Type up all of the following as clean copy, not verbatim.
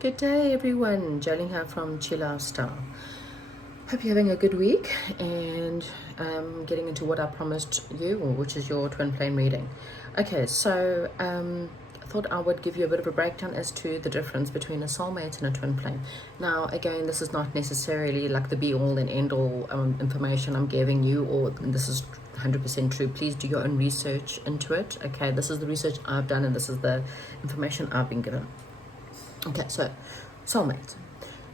Good day, everyone. Jolene here from Chill Lifestyle. Hope you're having a good week and getting into what I promised you, or which is your twin flame reading. Okay, so I thought I would give you a bit of a breakdown as to the difference between a soulmate and a twin flame. Now, again, this is not necessarily like the be-all and end-all information I'm giving you, or this is 100% true. Please do your own research into it. Okay, this is the research I've done, and this is the information I've been given. Okay, so soulmate.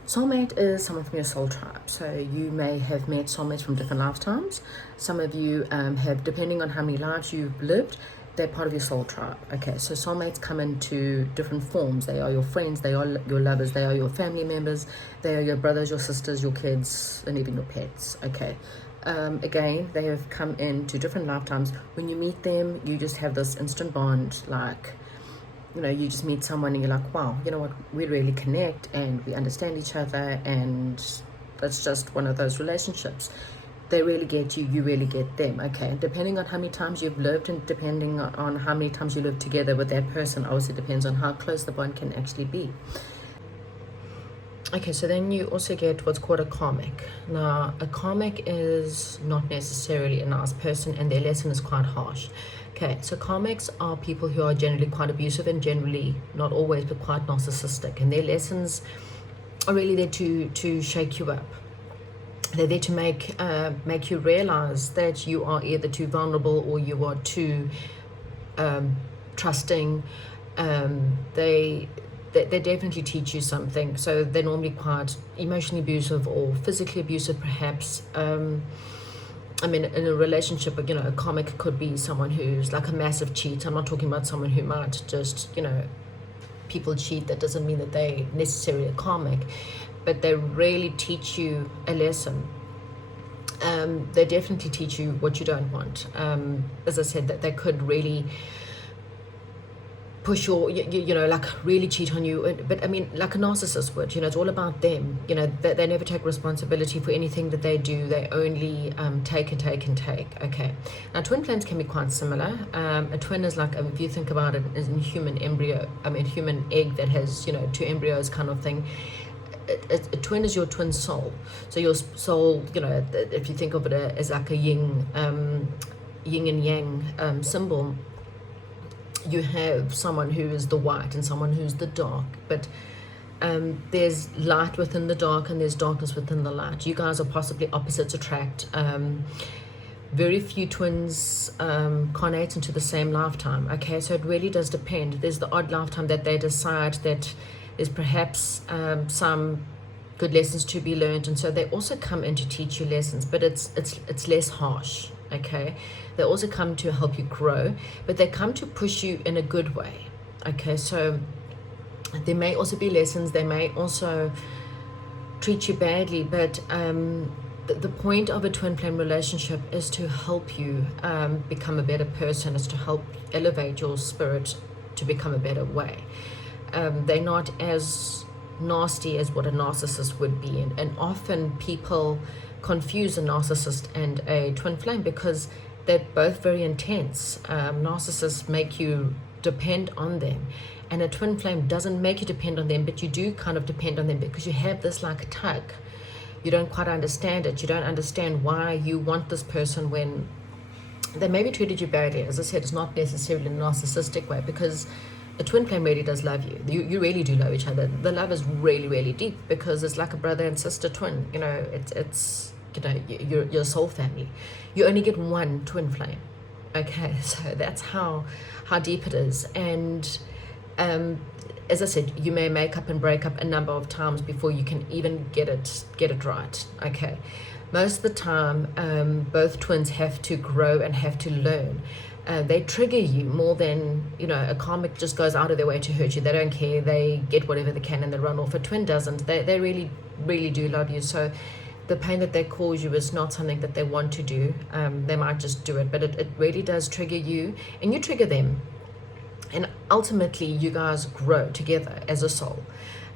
Soulmate is someone from your soul tribe. So you may have met soulmates from different lifetimes. Some of you have, depending on how many lives you've lived, they're part of your soul tribe. Okay, so soulmates come into different forms. They are your friends, they are your lovers, they are your family members, they are your brothers, your sisters, your kids, and even your pets. Okay. Again, they have come into different lifetimes. When you meet them, you just have this instant bond, like, you know, you just meet someone and you're like, wow, you know what, we really connect and we understand each other, and that's just one of those relationships. They really get you, you really get them. Okay, depending on how many times you've lived and depending on how many times you live together with that person, obviously depends on how close the bond can actually be. Okay, so then you also get what's called a karmic. Now, a karmic is not necessarily a nice person, and their lesson is quite harsh. Okay, so karmics are people who are generally quite abusive and generally, not always, but quite narcissistic. And their lessons are really there to shake you up. They're there to make you realize that you are either too vulnerable or you are too trusting. They definitely teach you something. So they're normally quite emotionally abusive or physically abusive, perhaps. I mean, in a relationship, you know, a karmic could be someone who's like a massive cheat. I'm not talking about someone who might just, you know, people cheat. That doesn't mean that they necessarily a karmic, but they really teach you a lesson. They definitely teach you what you don't want. As I said, that they could really push your, you know, like really cheat on you. But I mean, like a narcissist would, you know, it's all about them. You know, they never take responsibility for anything that they do. They only take and take and take. Okay. Now, twin flames can be quite similar. A twin is like, if you think about it as a human embryo, I mean, human egg that has, you know, two embryos kind of thing. A twin is your twin soul. So your soul, you know, if you think of it as like a yin and yang symbol, you have someone who is the white and someone who's the dark, but there's light within the dark and there's darkness within the light. You guys are possibly opposites attract. Very few twins carnate into the same lifetime. Okay, so it really does depend. There's the odd lifetime that they decide that there's perhaps some good lessons to be learned, and so they also come in to teach you lessons, but it's less harsh. Okay, they also come to help you grow, but they come to push you in a good way. Okay, so there may also be lessons, they may also treat you badly, but the point of a twin flame relationship is to help you become a better person, is to help elevate your spirit to become a better way. They're not as nasty as what a narcissist would be, and often people confuse a narcissist and a twin flame because they're both very intense. Narcissists make you depend on them, and a twin flame doesn't make you depend on them, but you do kind of depend on them because you have this like tug. You don't quite understand it. You don't understand why you want this person when they maybe treated you badly. As I said, it's not necessarily in a narcissistic way, because a twin flame really does love you. You really do love each other. The love is really, really deep because it's like a brother and sister twin. You know, it's you know, your soul family. You only get one twin flame. Okay, so that's how deep it is. And as I said, you may make up and break up a number of times before you can even get it right. Okay, most of the time, both twins have to grow and have to learn. They trigger you more than, you know, a karmic just goes out of their way to hurt you. They don't care. They get whatever they can and they run off. A twin doesn't. They really, really do love you. So the pain that they cause you is not something that they want to do. They might just do it, but it really does trigger you and you trigger them. And ultimately, you guys grow together as a soul.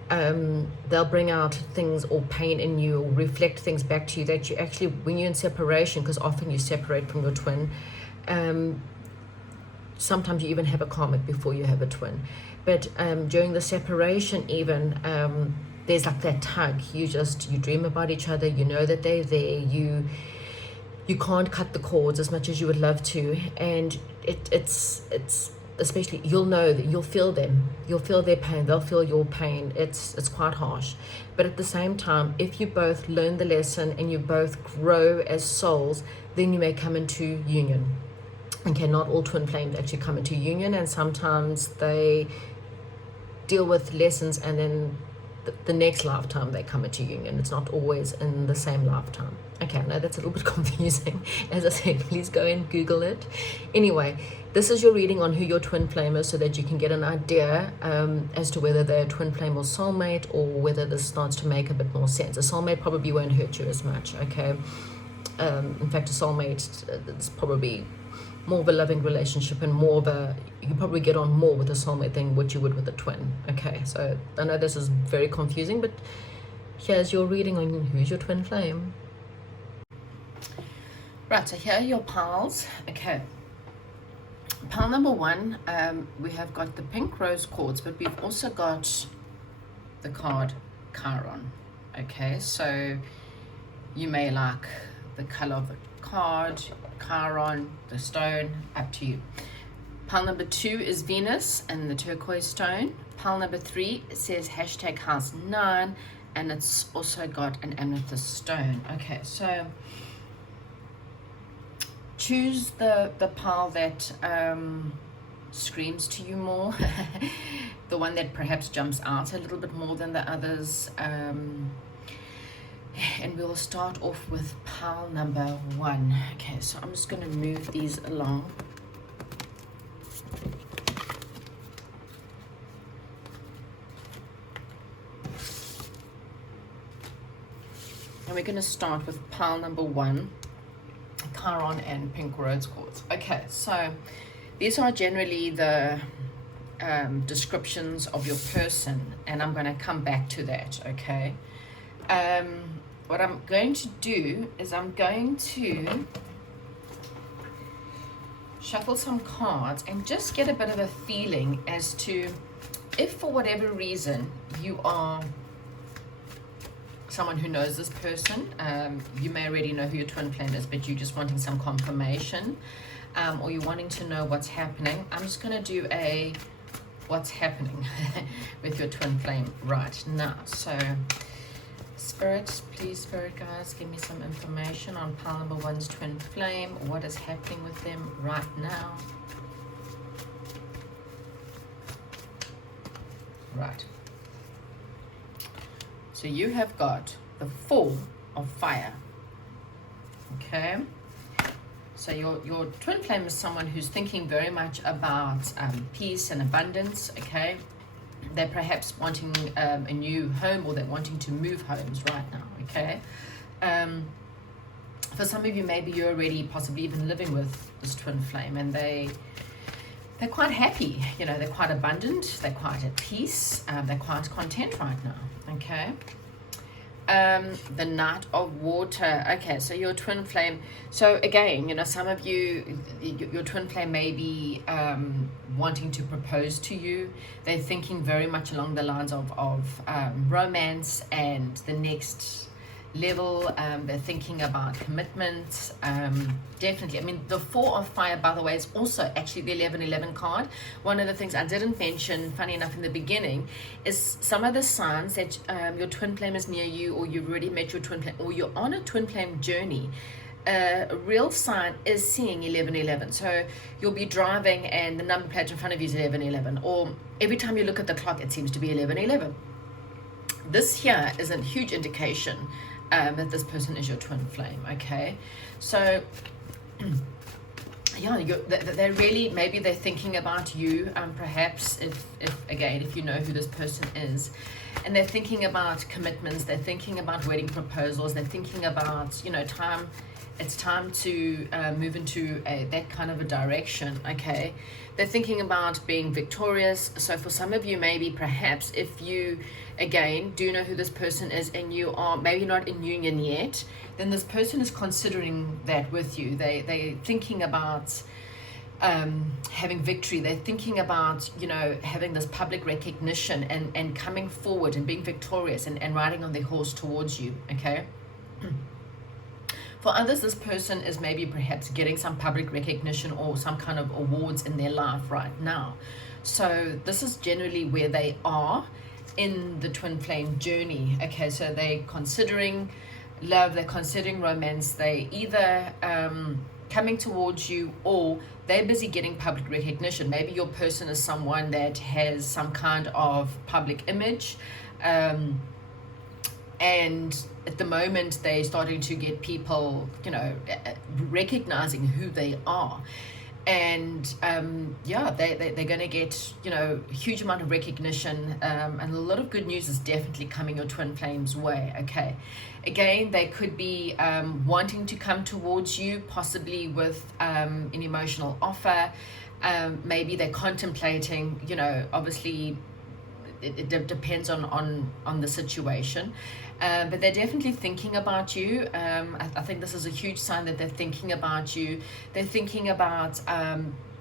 They'll bring out things or pain in you or reflect things back to you that you actually, when you're in separation, because often you separate from your twin, sometimes you even have a karmic before you have a twin. but during the separation even, there's like that tug. You dream about each other, you know that they're there, you can't cut the cords as much as you would love to, and it's especially, you'll know that you'll feel them, you'll feel their pain, they'll feel your pain. It's quite harsh, but at the same time, if you both learn the lesson and you both grow as souls, then you may come into union. Okay, not all twin flames actually come into union, and sometimes they deal with lessons and then the next lifetime they come into union. It's not always in the same lifetime. Okay, I know that's a little bit confusing. As I said, please go and Google it. Anyway, this is your reading on who your twin flame is, so that you can get an idea as to whether they're twin flame or soulmate, or whether this starts to make a bit more sense. A soulmate probably won't hurt you as much, okay? In fact, a soulmate is probably more of a loving relationship, and more of a, you probably get on more with a soulmate than what you would with a twin. Okay, so I know this is very confusing, but here's your reading on who's your twin flame. Right, so here are your piles. Okay, pile number one, we have got the pink rose quartz, but we've also got the card Chiron. Okay, so you may like the color of the card, Chiron, the stone, up to you. Pile number two is Venus and the turquoise stone. Pile number three, it says hashtag house 9, and it's also got an amethyst stone. Okay, so choose the pile that screams to you more, the one that perhaps jumps out a little bit more than the others. And we'll start off with pile number one. Okay, so I'm just going to move these along. And we're going to start with pile number one, Chiron and pink rose quartz. Okay, so these are generally the descriptions of your person, and I'm going to come back to that, okay? What I'm going to do is I'm going to shuffle some cards and just get a bit of a feeling as to if for whatever reason you are someone who knows this person. You may already know who your twin flame is, but you're just wanting some confirmation, or you're wanting to know what's happening. I'm just going to do a what's happening with your twin flame right now. So Spirit, please, Spirit guys, give me some information on pile number one's twin flame. What is happening with them right now? Right. So you have got the Four of Fire. Okay. So your twin flame is someone who's thinking very much about peace and abundance. Okay. They're perhaps wanting a new home, or they're wanting to move homes right now, okay? For some of you, maybe you're already possibly even living with this twin flame, and they're quite happy, you know, they're quite abundant, they're quite at peace, they're quite content right now, okay? The Knight of Water. Okay, so your twin flame, so again, you know, some of you, your twin flame may be wanting to propose to you. They're thinking very much along the lines of romance and the next level. They're thinking about commitment. Definitely. I mean, the Four of Fire, by the way, is also actually the 1111 card. One of the things I didn't mention, funny enough, in the beginning, is some of the signs that your twin flame is near you, or you've already met your twin flame, or you're on a twin flame journey. A real sign is seeing 1111. So you'll be driving and the number plate in front of you is 1111, or every time you look at the clock it seems to be 1111. This here is a huge indication that this person is your twin flame. Okay, so yeah, they're really, maybe they're thinking about you, perhaps if again, if you know who this person is, and they're thinking about commitments, they're thinking about wedding proposals, they're thinking about, you know, time. It's time to move into that kind of a direction, okay? They're thinking about being victorious. So for some of you, maybe perhaps if you, again, do know who this person is and you are maybe not in union yet, then this person is considering that with you. They're thinking about having victory. They're thinking about, you know, having this public recognition and coming forward and being victorious and riding on their horse towards you, okay? For others, this person is maybe perhaps getting some public recognition or some kind of awards in their life right now. So this is generally where they are in the twin flame journey, okay? So they're considering love, they're considering romance, they either coming towards you, or they're busy getting public recognition. Maybe your person is someone that has some kind of public image, and at the moment they're starting to get people, you know, recognizing who they are. And yeah, they're going to get, you know, a huge amount of recognition, and a lot of good news is definitely coming your twin flames way, okay? Again, they could be wanting to come towards you, possibly with an emotional offer. Maybe they're contemplating, you know, obviously it depends on the situation. But they're definitely thinking about you. I think this is a huge sign that they're thinking about you. They're thinking about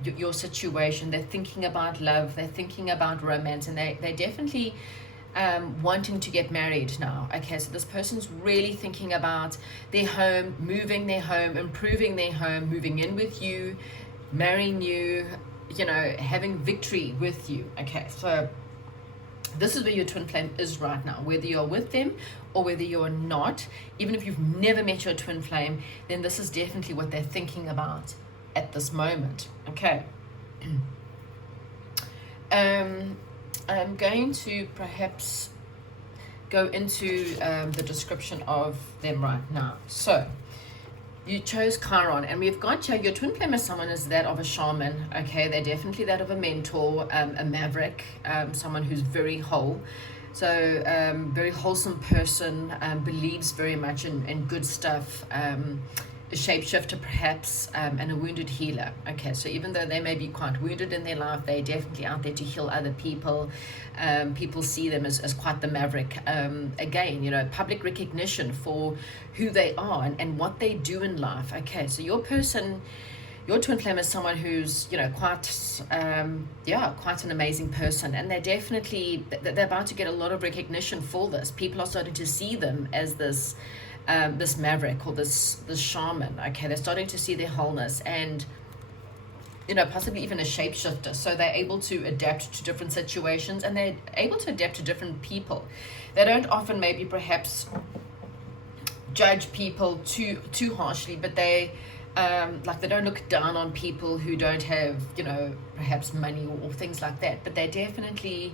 your situation. They're thinking about love. They're thinking about romance. And they're definitely wanting to get married now. Okay, so this person's really thinking about their home, moving their home, improving their home, moving in with you, marrying you, you know, having victory with you. Okay, so this is where your twin flame is right now, whether you're with them or whether you're not. Even if you've never met your twin flame, then this is definitely what they're thinking about at this moment, okay? I'm going to perhaps go into the description of them right now. So you chose Chiron, and we've got your twin flame as someone is that of a shaman, okay? They're definitely that of a mentor, a maverick, someone who's very whole. So very wholesome person, believes very much in good stuff, a shapeshifter perhaps, and a wounded healer. Okay, so even though they may be quite wounded in their life, they're definitely out there to heal other people. People see them as quite the maverick. Again, you know, public recognition for who they are and what they do in life. Okay, so your person, your twin flame is someone who's, you know, quite an amazing person, and they're definitely, they're about to get a lot of recognition for this. People are starting to see them as this maverick or this shaman. Okay, they're starting to see their wholeness, and, you know, possibly even a shapeshifter. So they're able to adapt to different situations, and they're able to adapt to different people. They don't often maybe perhaps judge people too harshly, but they like they don't look down on people who don't have, you know, perhaps money or things like that. But they definitely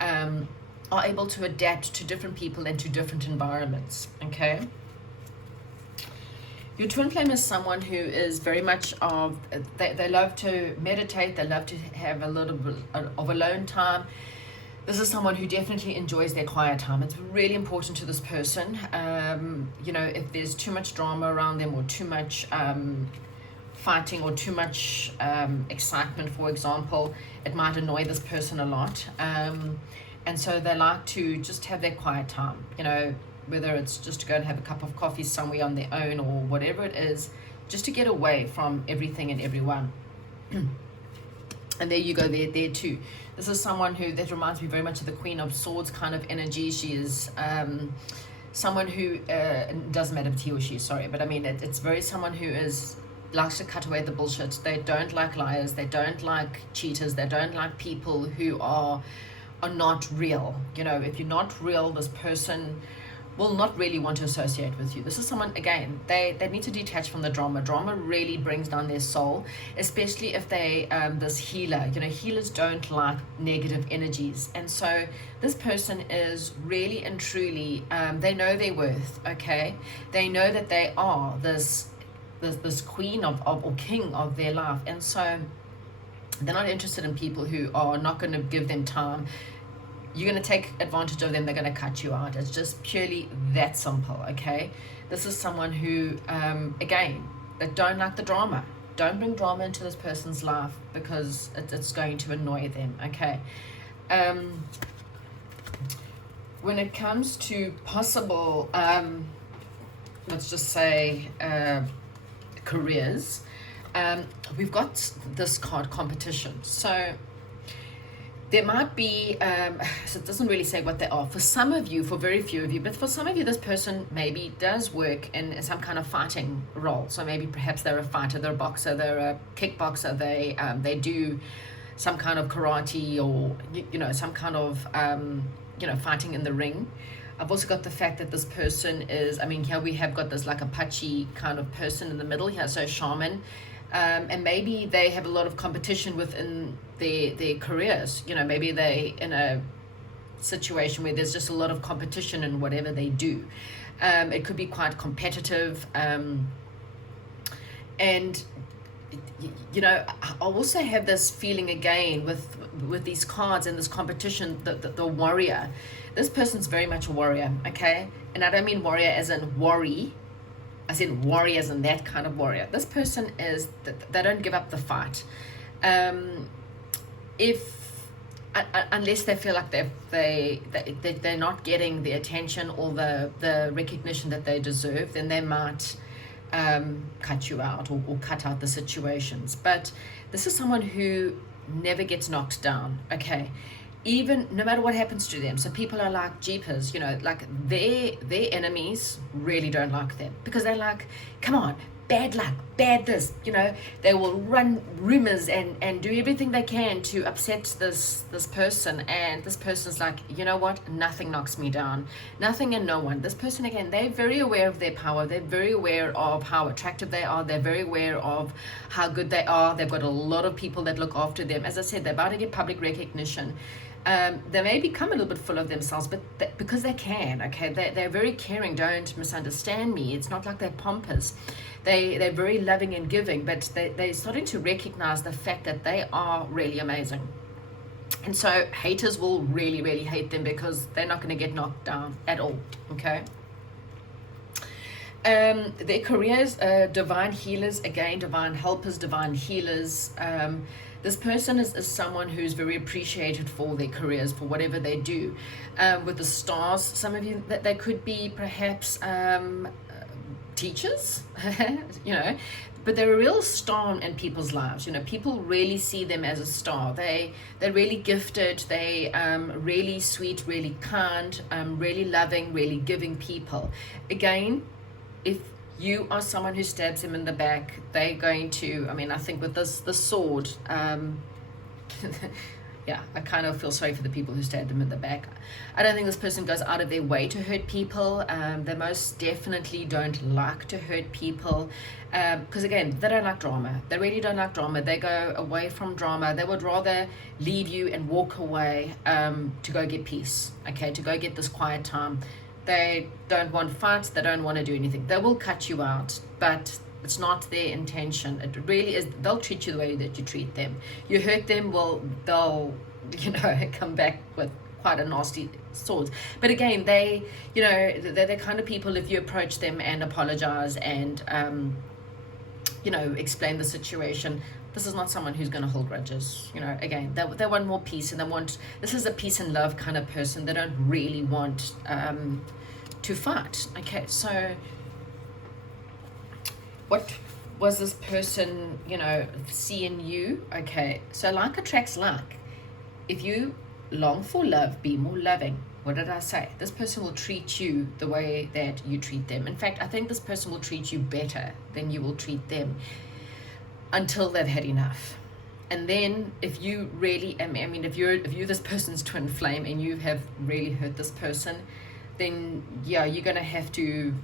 are able to adapt to different people and to different environments. Okay. Your twin flame is someone who is very much of, they love to meditate, they love to have a little bit of alone time. This is someone who definitely enjoys their quiet time. It's really important to this person. You know, if there's too much drama around them, or too much fighting, or too much excitement, for example, it might annoy this person a lot. And so they like to just have their quiet time, you know, whether it's just to go and have a cup of coffee somewhere on their own or whatever it is, just to get away from everything and everyone. And there you go, there too. This is someone that reminds me very much of the Queen of Swords kind of energy. She is someone who, doesn't matter if he or she, sorry, but I mean, it's very someone who likes to cut away the bullshit. They don't like liars, they don't like cheaters, they don't like people who are not real. You know, if you're not real, this person will not really want to associate with you. This is someone, again, they need to detach from the drama. Drama really brings down their soul, especially if they, this healer, you know, healers don't like negative energies. And so this person is really and truly, they know their worth, okay? They know that they are this queen or king of their life. And so they're not interested in people who are not going to give them time. You're going to take advantage of them, they're going to cut you out. It's just purely that simple, okay? This is someone who, again, that don't like the drama. Don't bring drama into this person's life, because it's going to annoy them, okay? When it comes to possible, let's just say, careers, we've got this card, competition. So there might be, so it doesn't really say what they are. For some of you, for very few of you, but for some of you, this person maybe does work in some kind of fighting role. So maybe perhaps they're a fighter, they're a boxer, they're a kickboxer, they do some kind of karate, or, you know, some kind of, you know, fighting in the ring. I've also got the fact that this person is, I mean, here we have got this like Apache kind of person in the middle here, so shaman. And maybe they have a lot of competition within their careers. You know, maybe they in a situation where there's just a lot of competition in whatever they do. It could be quite competitive. And, you know, I also have this feeling again with these cards and this competition, the warrior. This person's very much a warrior, okay? And I don't mean warrior as in worry, as in warriors and that kind of warrior. This person is, they don't give up the fight. Unless they feel like they're not getting the attention or the recognition that they deserve, then they might cut you out or cut out the situations. But this is someone who never gets knocked down, okay? Even no matter what happens to them. So people are like, jeepers, you know, like their enemies really don't like them, because they're like, come on, bad luck, bad this, you know. They will run rumors and do everything they can to upset this person, and this person's like, you know what, nothing knocks me down, nothing and no one. This person, again, they're very aware of their power, they're very aware of how attractive they are, they're very aware of how good they are. They've got a lot of people that look after them. As I said, they're about to get public recognition. They may become a little bit full of themselves, but because they can, okay, they're very caring. Don't misunderstand me. It's not like they're pompous. They're very loving and giving, but they're starting to recognize the fact that they are really amazing. And so haters will really, really hate them, because they're not going to get knocked down at all, okay? Their careers, divine healers, again, divine helpers, divine healers. This person is someone who's very appreciated for their careers, for whatever they do. With the stars, some of you, that they could be perhaps teachers, you know, but they're a real star in people's lives. You know, people really see them as a star. They're really gifted. They really sweet, really kind, really loving, really giving people. Again, if you are someone who stabs him in the back, they're going to, I mean, I think with the sword, yeah, I kind of feel sorry for the people who stabbed him in the back. I don't think this person goes out of their way to hurt people. They most definitely don't like to hurt people, because again, they don't like drama. They really don't like drama. They go away from drama. They would rather leave you and walk away to go get peace, okay, to go get this quiet time. They don't want fights. They don't want to do anything. They will cut you out, but it's not their intention. It really is. They'll treat you the way that you treat them. You hurt them, well, they'll, you know, come back with quite a nasty sword. But again, they, you know, they're the kind of people, if you approach them and apologize and, you know, explain the situation, this is not someone who's going to hold grudges. You know, again, they want more peace, and they want, this is a peace and love kind of person. They don't really want to fight. Okay, so what was this person, you know, seeing you? Okay, so like attracts like. If you long for love, be more loving. What did I say? This person will treat you the way that you treat them. In fact, I think this person will treat you better than you will treat them, until they've had enough. And then if you really, I mean, if you're this person's twin flame and you have really hurt this person, then yeah, you're gonna have to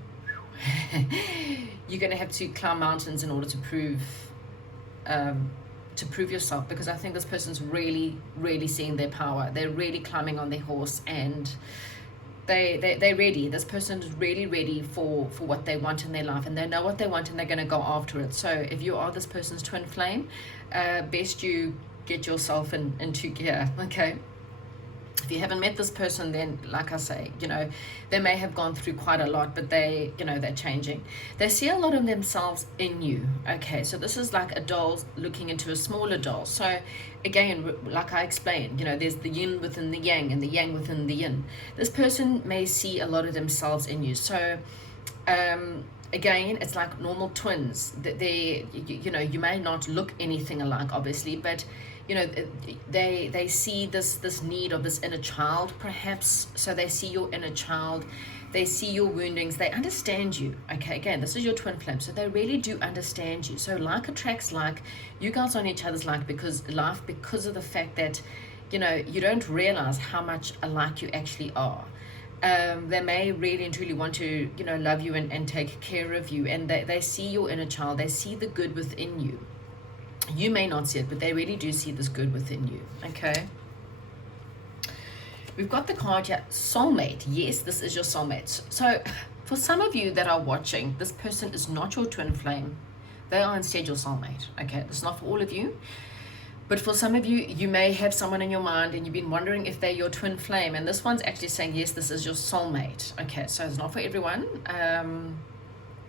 climb mountains in order to prove yourself, because I think this person's really, really seeing their power. They're really climbing on their horse, and they're ready. This person is really ready for what they want in their life, and they know what they want, and they're going to go after it. So if you are this person's twin flame, best you get yourself into gear, okay? If you haven't met this person, then like I say, you know, they may have gone through quite a lot, but they, you know, they're changing. They see a lot of themselves in you. Okay, so this is like a doll looking into a smaller doll. So again, like I explained, you know, there's the yin within the yang and the yang within the yin. This person may see a lot of themselves in you. So again, it's like normal twins. You may not look anything alike, obviously, but they see this need of this inner child, perhaps. So they see your inner child, they see your woundings, they understand you. Okay, again, this is your twin flame, so they really do understand you. So like attracts like. You guys are on each other's because of the fact that you don't realize how much alike you actually are. They may really and truly want to love you and take care of you, and they see your inner child, they see the good within you. You may not see it, but they really do see this good within you. Okay, we've got the card here, soulmate. Yes, this is your soulmate. So for some of you that are watching, this person is not your twin flame, they are instead your soulmate. Okay, this is not for all of you, but for some of you, you may have someone in your mind and you've been wondering if they're your twin flame, and this one's actually saying yes, this is your soulmate. Okay, so it's not for everyone.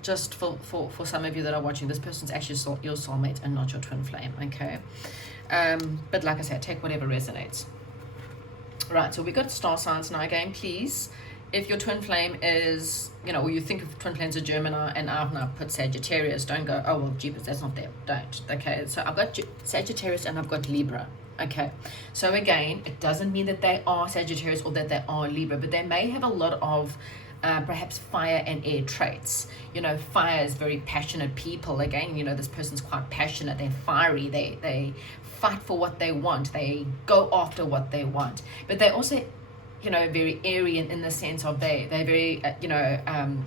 Just for some of you that are watching, this person's actually your soulmate and not your twin flame. Okay, but like I said, take whatever resonates. Right, so we got star signs now. Again, please, if your twin flame is or you think of twin flames are Gemini, and I've now put Sagittarius, don't go, oh well, jeepers, that's not them. Don't. Okay, so I've got Sagittarius and I've got Libra. Okay, so again, it doesn't mean that they are Sagittarius or that they are Libra, but they may have a lot of perhaps fire and air traits. Fire is very passionate people. Again, this person's quite passionate, they're fiery, they fight for what they want, they go after what they want, but they also very airy in the sense of they're very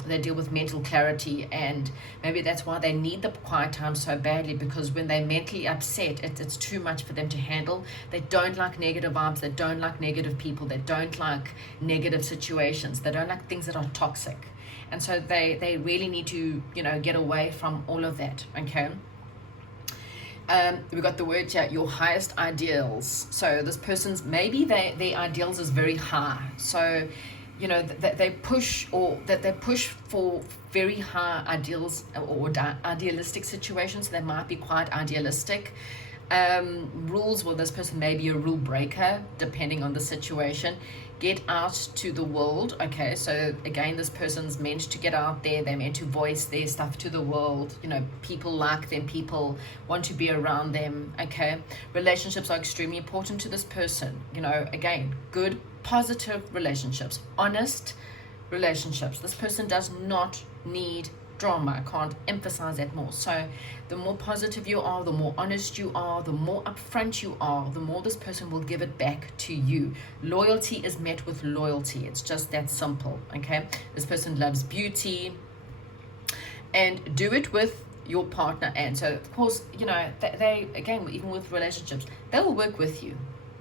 they deal with mental clarity, and maybe that's why they need the quiet time so badly, because when they're mentally upset, it's too much for them to handle. They don't like negative vibes, they don't like negative people, they don't like negative situations, they don't like things that are toxic, and so they really need to get away from all of that. Okay, we got the word here, your highest ideals. So this person's, maybe their ideals is very high, so that they push for very high ideals or idealistic situations. They might be quite idealistic. Rules, well, this person may be a rule breaker depending on the situation. Get out to the world. Okay, so again, this person's meant to get out there, they're meant to voice their stuff to the world. People like them, people want to be around them. Okay, relationships are extremely important to this person. Again, good positive relationships, honest relationships. This person does not need drama. I can't emphasize that more. So the more positive you are, the more honest you are, the more upfront you are, the more this person will give it back to you. Loyalty is met with loyalty. It's just that simple. Okay, this person loves beauty, and do it with your partner. And so of course, they again, even with relationships, they will work with you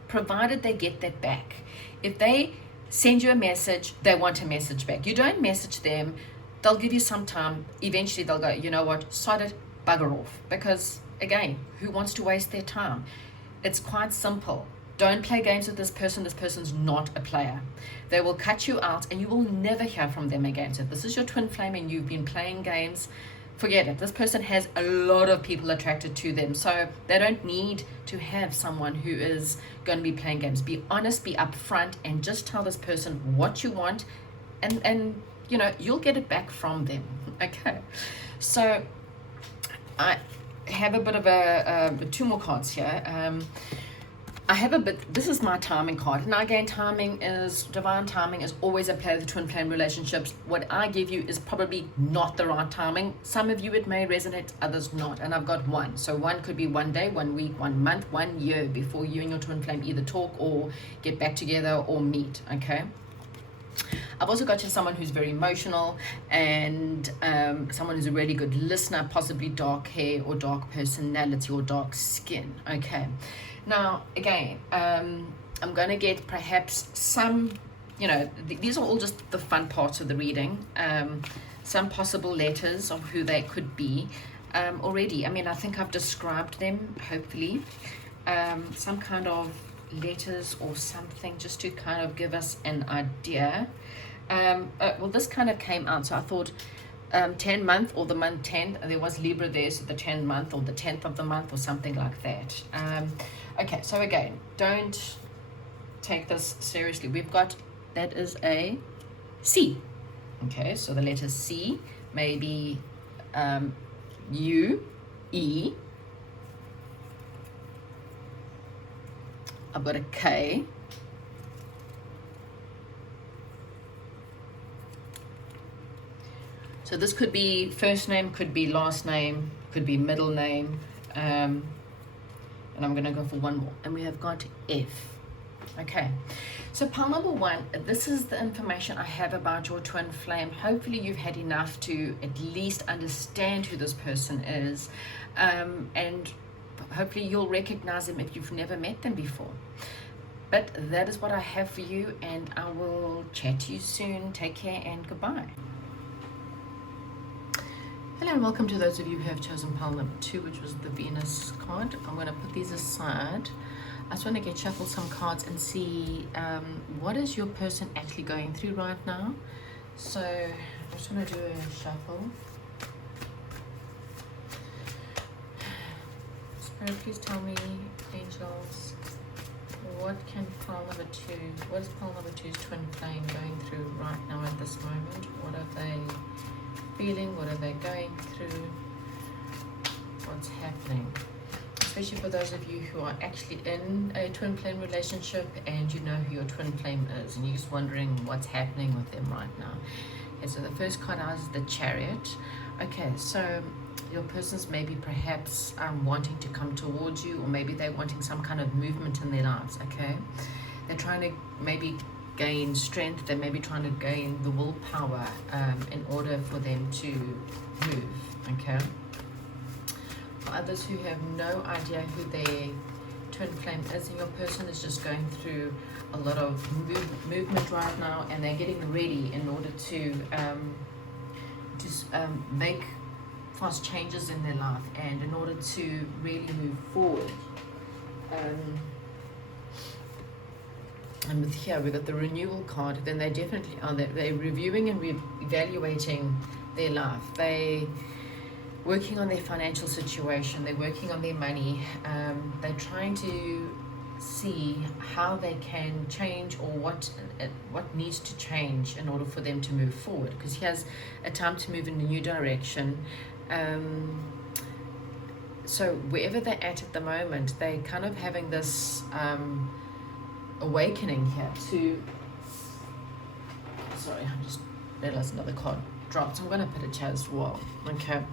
provided they get that back. If they send you a message, they want a message back. You don't message them, they'll give you some time, eventually they'll go, you know what, sod it, bugger off. Because again, who wants to waste their time? It's quite simple. Don't play games with this person. This person's not a player. They will cut you out and you will never hear from them again. So if this is your twin flame and you've been playing games, forget it. This person has a lot of people attracted to them, so they don't need to have someone who is going to be playing games. Be honest, be upfront, and just tell this person what you want, and you'll get it back from them. Okay, so I have a bit of two more cards here. This is my timing card. Now again, divine timing is always a play with twin flame relationships. What I give you is probably not the right timing. Some of you it may resonate, others not. And I've got one. So one could be 1 day, 1 week, 1 month, 1 year before you and your twin flame either talk or get back together or meet. Okay. I've also got you someone who's very emotional, and someone who's a really good listener, possibly dark hair or dark personality or dark skin. Okay. Now, again, I'm going to get perhaps some, these are all just the fun parts of the reading, some possible letters of who they could be already. I mean, I think I've described them, hopefully, some kind of letters or something just to kind of give us an idea. Well, this kind of came out, so I thought 10 month or the month 10, there was Libra there, so the 10th month or the 10th of the month or something like that. Okay, so again, don't take this seriously. We've got, that is a C. Okay, so the letter C, maybe U, E. I've got a K. So this could be first name, could be last name, could be middle name. And I'm going to go for one more. And we have got F. Okay. So pile number one, this is the information I have about your twin flame. Hopefully you've had enough to at least understand who this person is. And hopefully you'll recognize them if you've never met them before. But that is what I have for you, and I will chat to you soon. Take care and goodbye. Hello and welcome to those of you who have chosen pile number 2, which was the Venus card. I'm going to put these aside. I just want to get shuffle some cards and see what is your person actually going through right now. So I just want to do a shuffle. Spirit, please tell me, angels, what can pile number 2, what is pile number 2's twin flame going through right now at this moment? What are they feeling? What are they going through? What's happening? Especially for those of you who are actually in a twin flame relationship and you know who your twin flame is and you're just wondering what's happening with them right now. Okay, so the first card out is the Chariot. Okay, so your person's maybe perhaps wanting to come towards you, or maybe they're wanting some kind of movement in their lives. Okay, they're trying to maybe gain strength. They may be trying to gain the willpower in order for them to move. Okay, for others who have no idea who their twin flame is, and your person is just going through a lot of movement right now, and they're getting ready in order to make fast changes in their life, and in order to really move forward. And with here we've got the renewal card. Then they definitely are, they're reviewing and evaluating their life. They working on their financial situation, they're working on their money, they're trying to see how they can change, or what needs to change in order for them to move forward, because he has a time to move in a new direction. So wherever they're at the moment, they're kind of having this awakening here to, sorry, I just realized another card dropped, so I'm going to put a chat as well. Okay,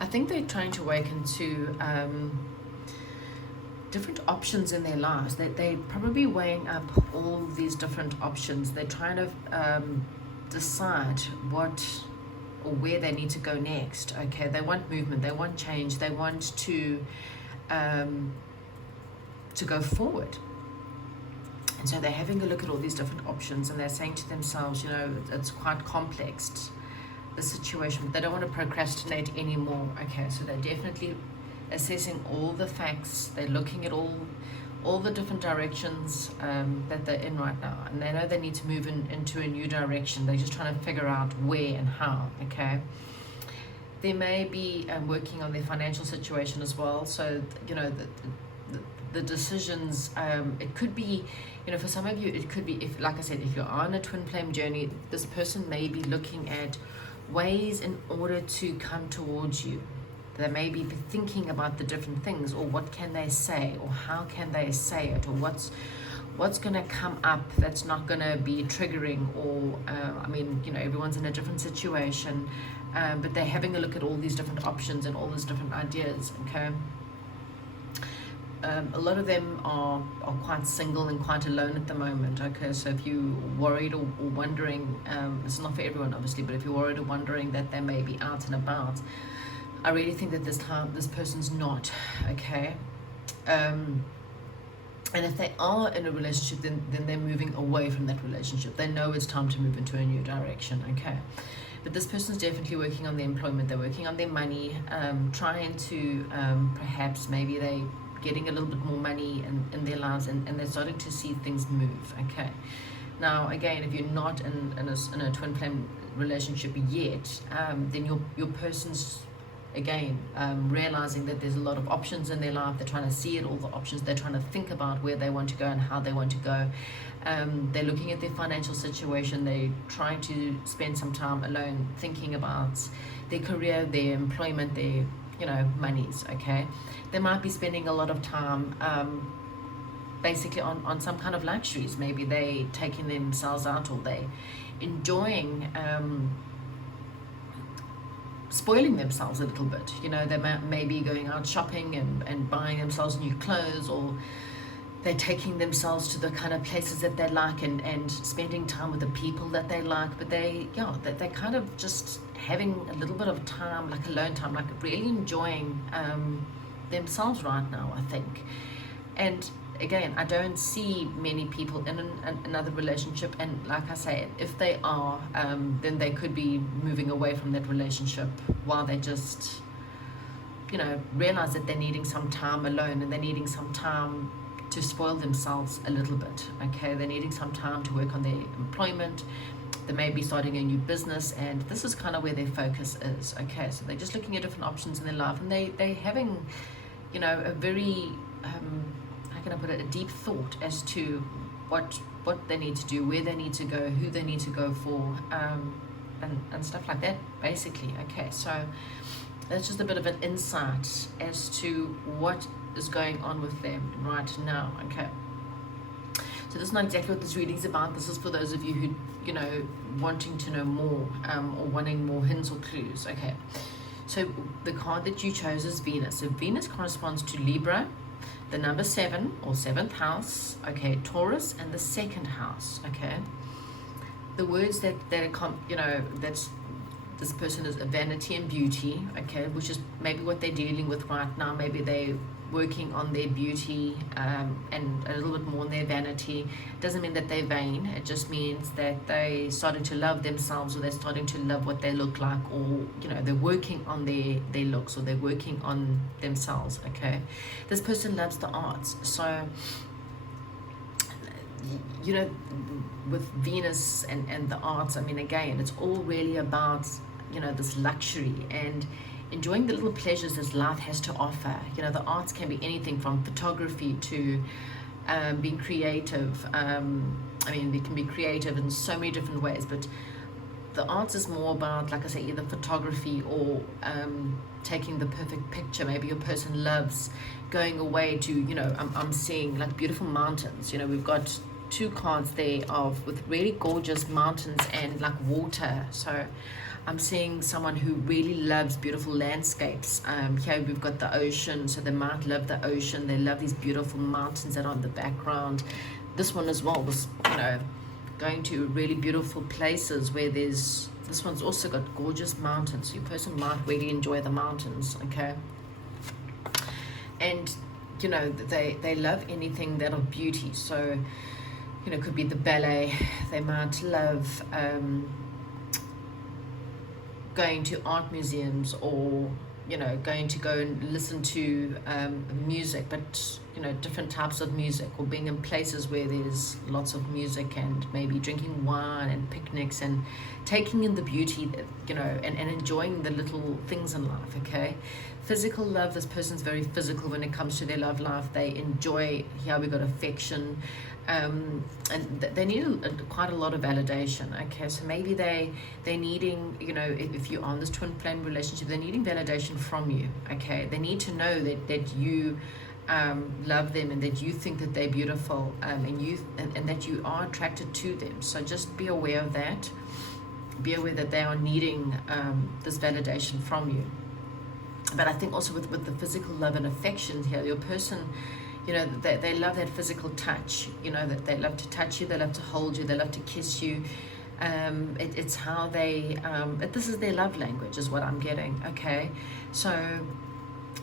I think they're trying to awaken to different options in their lives. They're probably weighing up all these different options. They're trying to decide what or where they need to go next. Okay, they want movement, they want change, they want to go forward. And so they're having a look at all these different options, and they're saying to themselves, you know, it's quite complex, the situation, but they don't want to procrastinate anymore. Okay, so they're definitely assessing all the facts. They're looking at all the different directions that they're in right now, and they know they need to move into a new direction. They're just trying to figure out where and how. Okay, they may be working on their financial situation as well. So you know, the decisions, it could be, you know, for some of you it could be, if, like I said, if you're on a twin flame journey, this person may be looking at ways in order to come towards you. They may be thinking about the different things, or what can they say, or how can they say it, or what's going to come up that's not going to be triggering, or I mean, you know, everyone's in a different situation, but they're having a look at all these different options and all these different ideas. Okay, a lot of them are quite single and quite alone at the moment. Okay, so if you're worried or wondering, it's not for everyone obviously, but if you're worried or wondering that they may be out and about, I really think that this person's not. Okay, and if they are in a relationship, then they're moving away from that relationship. They know it's time to move into a new direction. Okay, but this person's definitely working on their employment, they're working on their money, trying to perhaps maybe they getting a little bit more money in their lives, and they're starting to see things move. Okay, now again, if you're not in a twin flame relationship yet, then your person's again, realizing that there's a lot of options in their life. They're trying to see it, all the options. They're trying to think about where they want to go and how they want to go. They're looking at their financial situation. They're trying to spend some time alone thinking about their career, their employment, their, monies, okay? They might be spending a lot of time basically on some kind of luxuries. Maybe they taking themselves out, or they enjoying spoiling themselves a little bit. They may be going out shopping and buying themselves new clothes, or they're taking themselves to the kind of places that they like and spending time with the people that they like. But they're kind of just having a little bit of time, like alone time, like really enjoying themselves right now, I think. And again, I don't see many people in another relationship, and like I say, if they are, then they could be moving away from that relationship while they just, realize that they're needing some time alone, and they're needing some time to spoil themselves a little bit, okay? They're needing some time to work on their employment. They may be starting a new business, and this is kind of where their focus is, okay? So they're just looking at different options in their life, and they're having, a very, how can I put it, a deep thought as to what they need to do, where they need to go, who they need to go for, and stuff like that, basically, okay? So that's just a bit of an insight as to what is going on with them right now, okay? So this is not exactly what this reading is about. This is for those of you who, wanting to know more, or wanting more hints or clues, okay? So the card that you chose is Venus. So Venus corresponds to Libra, the number 7 or 7th house, okay, Taurus, and the 2nd house, okay? The words that that's this person is vanity and beauty, okay, which is maybe what they're dealing with right now. Maybe they're working on their beauty and a little bit more on their vanity. Doesn't mean that they're vain. It just means that they're starting to love themselves, or they're starting to love what they look like, or they're working on their looks, or they're working on themselves, okay? This person loves the arts. So with Venus and the arts, I mean, again, it's all really about this luxury and enjoying the little pleasures that life has to offer. The arts can be anything from photography to being creative. I mean, we can be creative in so many different ways, but the arts is more about, like I say, either photography or taking the perfect picture. Maybe your person loves going away to, I'm seeing like beautiful mountains. We've got 2 cards there with really gorgeous mountains and like water. So I'm seeing someone who really loves beautiful landscapes. Here we've got the ocean, so they might love the ocean. They love these beautiful mountains that are in the background. This one as well was, going to really beautiful places where this one's also got gorgeous mountains. So your person might really enjoy the mountains, okay? And, they love anything that of beauty. So, it could be the ballet. They might love going to art museums, or going to go and listen to music, but different types of music, or being in places where there's lots of music, and maybe drinking wine and picnics and taking in the beauty, and enjoying the little things in life, okay? Physical love, this person's very physical when it comes to their love life. They enjoy, here we got affection, and they need quite a lot of validation, okay? So maybe they're needing, if you're on this twin flame relationship, they're needing validation from you, okay? They need to know that you love them, and that you think that they're beautiful, and that you are attracted to them. So just be aware of that. Be aware that they are needing this validation from you. But I think also with the physical love and affection here, your person, they love that physical touch, that they love to touch you, they love to hold you, they love to kiss you. It's how they, this is their love language, is what I'm getting, okay? So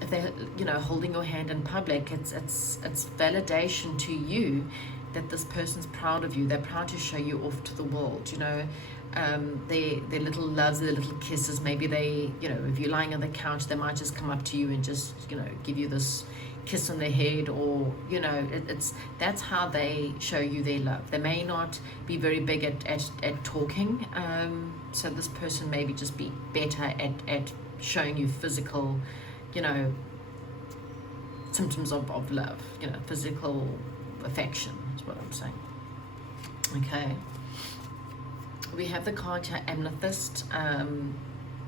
if they're, holding your hand in public, it's validation to you that this person's proud of you. They're proud to show you off to the world, their little loves, their little kisses. Maybe they, if you're lying on the couch, they might just come up to you and just, give you this kiss on the head, or that's how they show you their love. They may not be very big at talking, so this person maybe just be better at showing you physical, you know, symptoms of love, you know, physical affection is what I'm saying. Okay. We have the card here, Amethyst,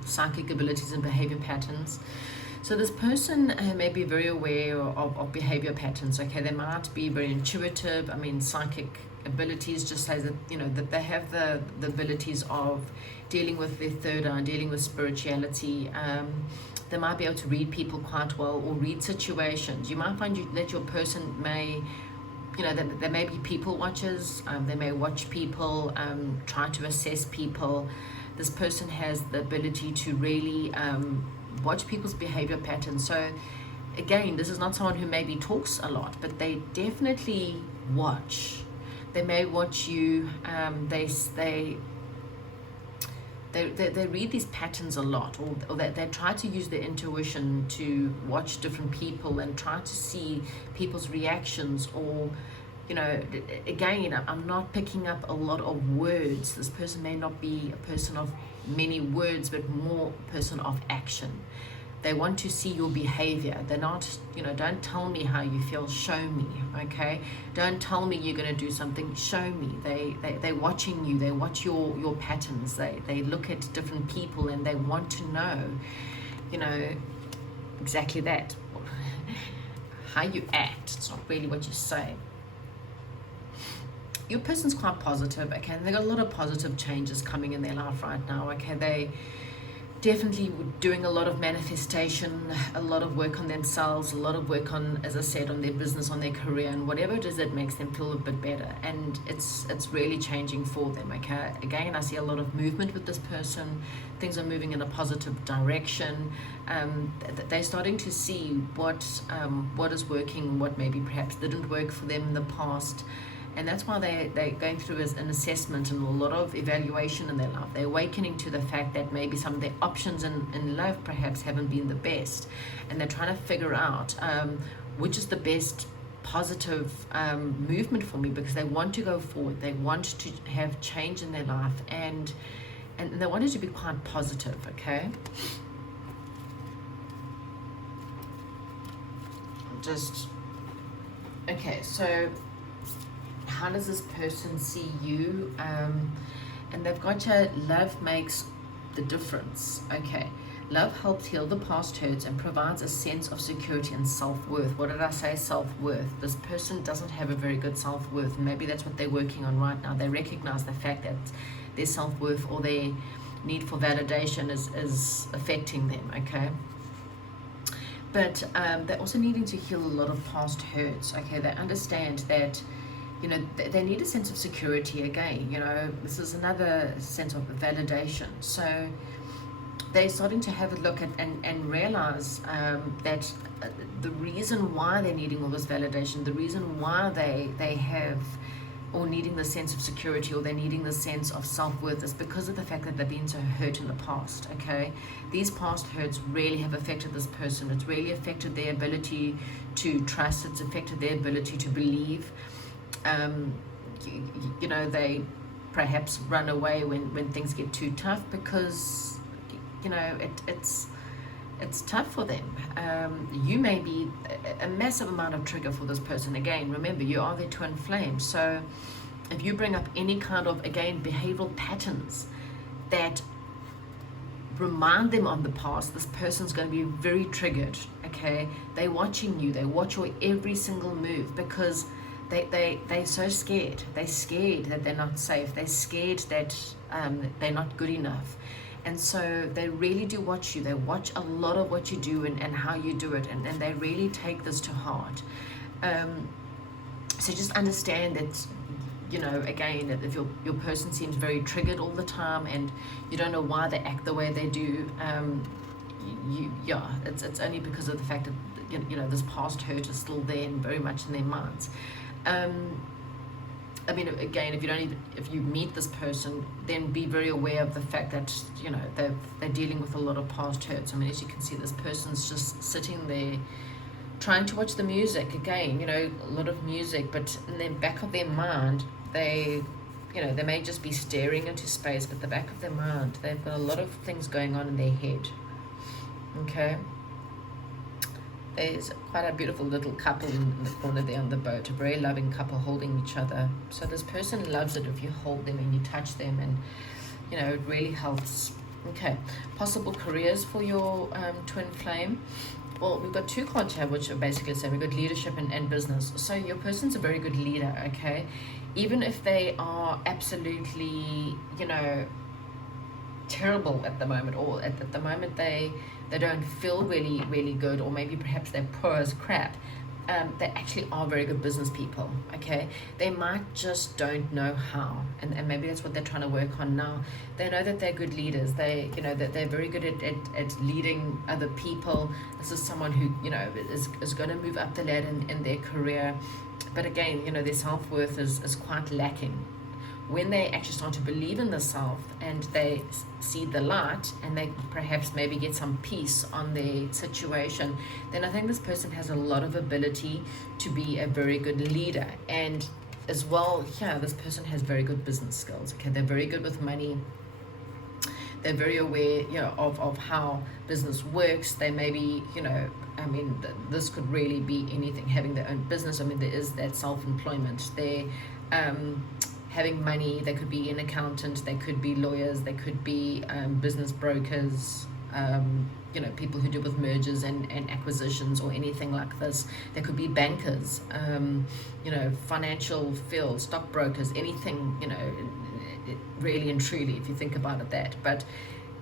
psychic abilities and behavior patterns. So this person may be very aware of behavior patterns. Okay, they might be very intuitive. I mean, psychic abilities just says that, you know, that they have the abilities of dealing with their third eye, dealing with spirituality. They might be able to read people quite well, or read situations. You might find that your person may, you know, they may be people watchers. They may watch people, try to assess people. This person has the ability to really watch people's behavior patterns. So again, this is not someone who maybe talks a lot, but they definitely watch. They may watch you. They read these patterns a lot, or they try to use their intuition to watch different people and try to see people's reactions. Or, you know, again, I'm not picking up a lot of words. This person may not be a person of many words, but more a person of action. They want to see your behavior. They're not, you know, don't tell me how you feel, show me, okay? Don't tell me you're going to do something, show me. They're watching you. They watch your patterns. They look at different people and they want to know, you know, exactly that. How you act. It's not really what you say. Your person's quite positive, okay? And they've got a lot of positive changes coming in their life right now, okay? They definitely doing a lot of manifestation, a lot of work on themselves, a lot of work on, as I said, on their business, on their career, and whatever it is that makes them feel a bit better. And it's really changing for them, okay? Again, I see a lot of movement with this person. Things are moving in a positive direction. They're starting to see what is working, what maybe perhaps didn't work for them in the past. And that's why they're going through an assessment and a lot of evaluation in their life. They're awakening to the fact that maybe some of their options in life perhaps haven't been the best. And they're trying to figure out which is the best positive movement for me, because they want to go forward. They want to have change in their life, and they want it to be quite positive, okay? Okay, so how does this person see you? And they've got your love makes the difference. Okay, love helps heal the past hurts and provides a sense of security and self-worth. What did I say? Self-worth. This person doesn't have a very good self-worth. Maybe that's what they're working on right now. They recognize the fact that their self-worth or their need for validation is affecting them, okay? But they're also needing to heal a lot of past hurts, okay? They understand that, you know, they need a sense of security again. You know, this is another sense of validation. So they're starting to have a look at and realize that the reason why they're needing all this validation, the reason why they have or needing the sense of security, or they're needing the sense of self-worth, is because of the fact that they've been so hurt in the past, okay? These past hurts really have affected this person. It's really affected their ability to trust. It's affected their ability to believe. You know, they perhaps run away when things get too tough, because, you know, it's tough for them. You may be a massive amount of trigger for this person. Again, remember, you are their twin flame. So if you bring up any kind of, again, behavioral patterns that remind them of the past, this person's going to be very triggered, okay? They're watching you. They watch your every single move, because they're so scared. They're scared that they're not safe. They're scared that they're not good enough. And so they really do watch you. They watch a lot of what you do and how you do it. And they really take this to heart. So just understand that, you know, again, that if your person seems very triggered all the time and you don't know why they act the way they do, it's only because of the fact that, you know, this past hurt is still there and very much in their minds. I mean, again, if you meet this person, then be very aware of the fact that, you know, they're dealing with a lot of past hurts. I mean, as you can see, this person's just sitting there trying to watch the music. Again, you know, a lot of music, but in the back of their mind, they may just be staring into space, but the back of their mind, they've got a lot of things going on in their head. Okay, there's quite a beautiful little couple in the corner there on the boat, a very loving couple holding each other. So this person loves it if you hold them and you touch them, and you know, it really helps. Okay, possible careers for your twin flame. Well, we've got two cards here which are basically saying we've got leadership and business. So your person's a very good leader, okay? Even if they are absolutely, you know, terrible at the moment, or at the moment they don't feel really good, or maybe perhaps they're poor as crap, they actually are very good business people, okay? They might just don't know how, and maybe that's what they're trying to work on now. They know that they're good leaders. They, you know, that they're very good at leading other people. This is someone who, you know, is going to move up the ladder in their career, but again, you know, their self-worth is quite lacking. When they actually start to believe in the self and they see the light, and they perhaps maybe get some peace on their situation, then I think this person has a lot of ability to be a very good leader. And as well, yeah, this person has very good business skills. Okay, they're very good with money. They're very aware, you know, of how business works. They maybe, you know, I mean, this could really be anything, having their own business. I mean, there is that self-employment. They're having money. They could be an accountant, they could be lawyers, they could be business brokers, you know, people who do with mergers and acquisitions or anything like this. They could be bankers, you know, financial field, stockbrokers, anything, you know, really and truly, if you think about it that. But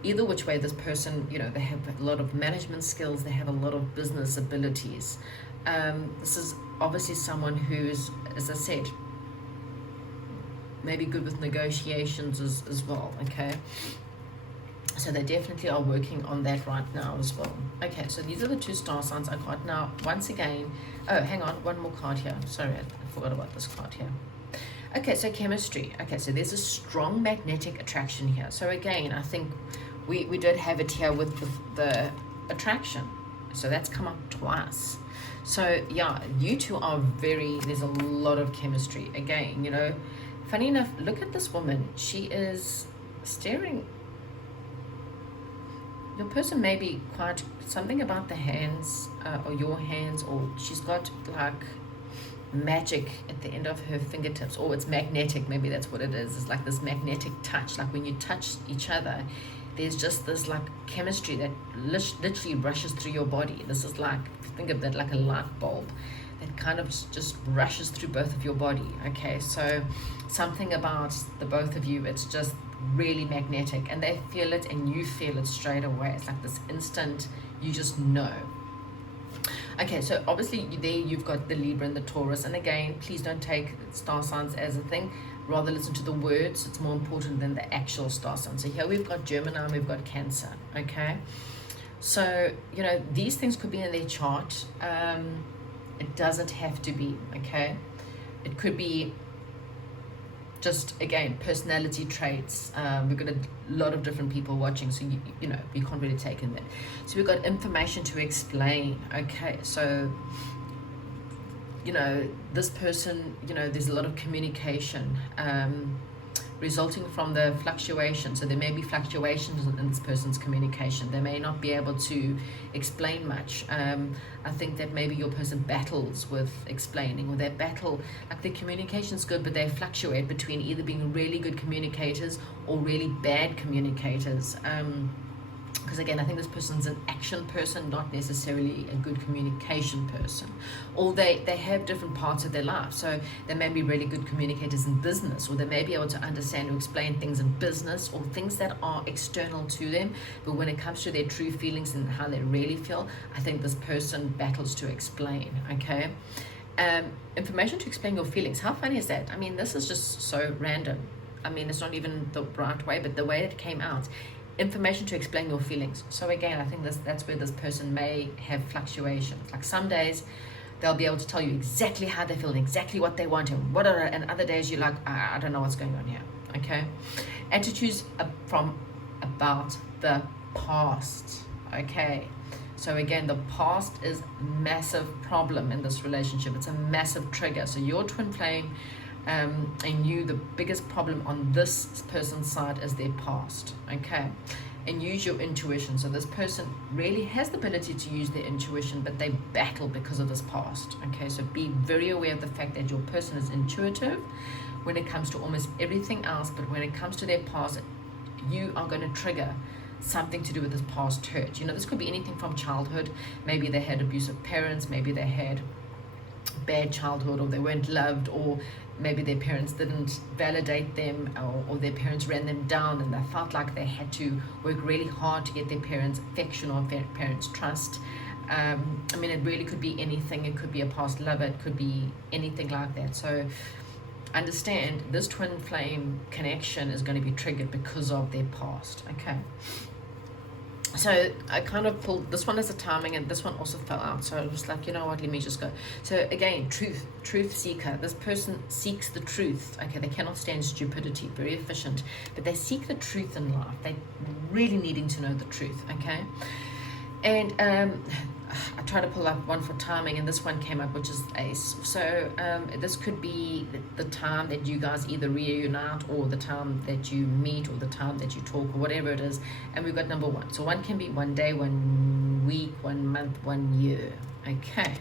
either which way, this person, you know, they have a lot of management skills, they have a lot of business abilities. This is obviously someone who's, as I said, maybe good with negotiations as well, okay? So they definitely are working on that right now as well. Okay, so these are the two star signs I got. Now, once again, oh, hang on, one more card here. Sorry, I forgot about this card here. Okay, so chemistry. Okay, so there's a strong magnetic attraction here. So again, I think we did have it here with the attraction. So that's come up twice. So yeah, you two are there's a lot of chemistry. Again, you know, funny enough, look at this woman. She is staring. Your person may be quite, something about the hands, or your hands, or she's got like magic at the end of her fingertips, or it's magnetic, maybe that's what it is. It's like this magnetic touch, like when you touch each other, there's just this like chemistry that literally rushes through your body. This is like, think of that like a light bulb that kind of just rushes through both of your body. Okay, so something about the both of you, it's just really magnetic, and they feel it and you feel it straight away. It's like this instant, you just know. Okay, so obviously there you've got the Libra and the Taurus, and again, please don't take star signs as a thing, rather listen to the words. It's more important than the actual star sign. So here we've got Gemini, we've got Cancer. Okay, so you know, these things could be in their chart. It doesn't have to be, okay? It could be just, again, personality traits. We've got a lot of different people watching, so you know, you can't really take in that. So we've got information to explain. Okay, so you know, this person, you know, there's a lot of communication resulting from the fluctuation. So there may be fluctuations in this person's communication. They may not be able to explain much. I think that maybe your person battles with explaining, or they battle, like their communication's good, but they fluctuate between either being really good communicators or really bad communicators. Because again, I think this person's an action person, not necessarily a good communication person. Or they have different parts of their life. So they may be really good communicators in business, or they may be able to understand or explain things in business, or things that are external to them. But when it comes to their true feelings and how they really feel, I think this person battles to explain, okay? Information to explain your feelings. How funny is that? I mean, this is just so random. I mean, it's not even the right way, but the way it came out. Information to explain your feelings. So again, I think that's where this person may have fluctuations. Like some days they'll be able to tell you exactly how they feel and exactly what they want, and other days you're like, I don't know what's going on here. Okay, attitudes from about the past. Okay, so again, the past is massive problem in this relationship. It's a massive trigger. So your twin flame and you, the biggest problem on this person's side is their past. Okay, and use your intuition. So this person really has the ability to use their intuition, but they battle because of this past. Okay, so be very aware of the fact that your person is intuitive when it comes to almost everything else, but when it comes to their past, you are going to trigger something to do with this past hurt. You know, this could be anything from childhood. Maybe they had abusive parents, maybe they had bad childhood, or they weren't loved, or maybe their parents didn't validate them, or their parents ran them down, and they felt like they had to work really hard to get their parents' affection or their parents' trust. I mean, it really could be anything. It could be a past lover, it could be anything like that. So understand, this twin flame connection is going to be triggered because of their past. Okay, so I kind of pulled this one as a timing, and this one also fell out, so I was like, you know what, let me just go. So again, truth seeker. This person seeks the truth. Okay, they cannot stand stupidity, very efficient, but they seek the truth in life. They really needing to know the truth. Okay, and I tried to pull up one for timing, and this one came up, which is ace. So this could be the time that you guys either reunite, or the time that you meet, or the time that you talk, or whatever it is. And we've got number one. So one can be 1 day, 1 week, 1 month, 1 year. Okay,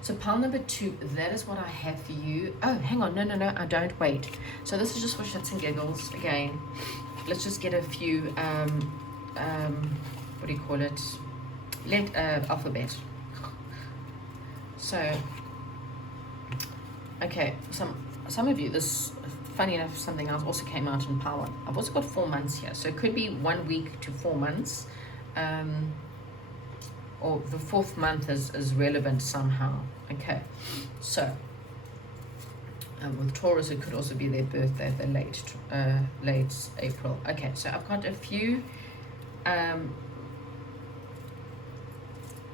so pile number 2, that is what I have for you. Oh, hang on, no, I don't, wait. So this is just for shits and giggles. Again, let's just get a few what do you call it, alphabet. So okay, some of you, this, funny enough, something else also came out in power. I've also got 4 months here, so it could be 1 week to 4 months, or the 4th month is relevant somehow. Okay, so with Taurus, it could also be their birthday, the late April. Okay, so I've got a few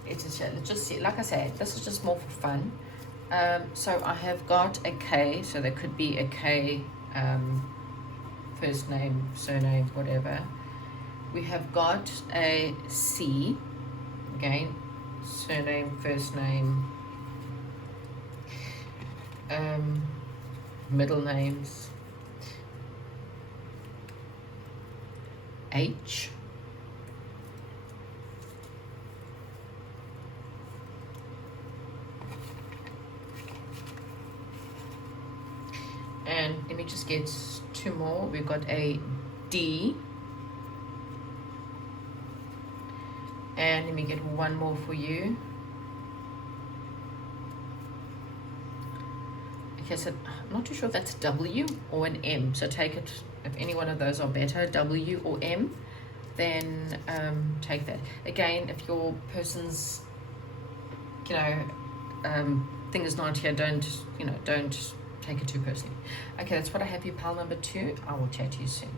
let's just see, like I said, this is just more for fun. So I have got a K, so there could be a K, first name, surname, whatever. We have got a C, again, surname, first name, middle names, H, and let me just get 2 more. We've got a D, and let me get 1 more for you. Okay, so I'm not too sure if that's a W or an M, so take it, if any one of those are better, W or M, then take that. Again, if your person's, you know, thing is not here, don't take it too personally. Okay, that's what I have for you, pile number 2. I will chat to you soon.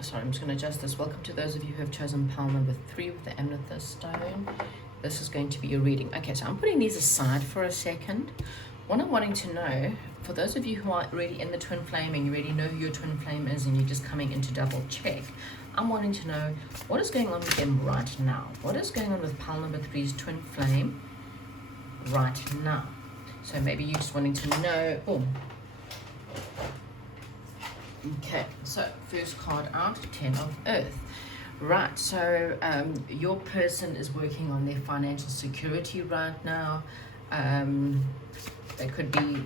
Sorry, I'm just going to adjust this. Welcome to those of you who have chosen pile number 3 with the amethyst stone. This is going to be your reading. Okay, so I'm putting these aside for a second. What I'm wanting to know, for those of you who are already in the twin flame and you already know who your twin flame is and you're just coming in to double check, I'm wanting to know what is going on with them right now. What is going on with pile number 3's twin flame right now? So maybe you're just wanting to know. Oh. Okay, so first card out, 10 of Earth. Right, so your person is working on their financial security right now. They could be,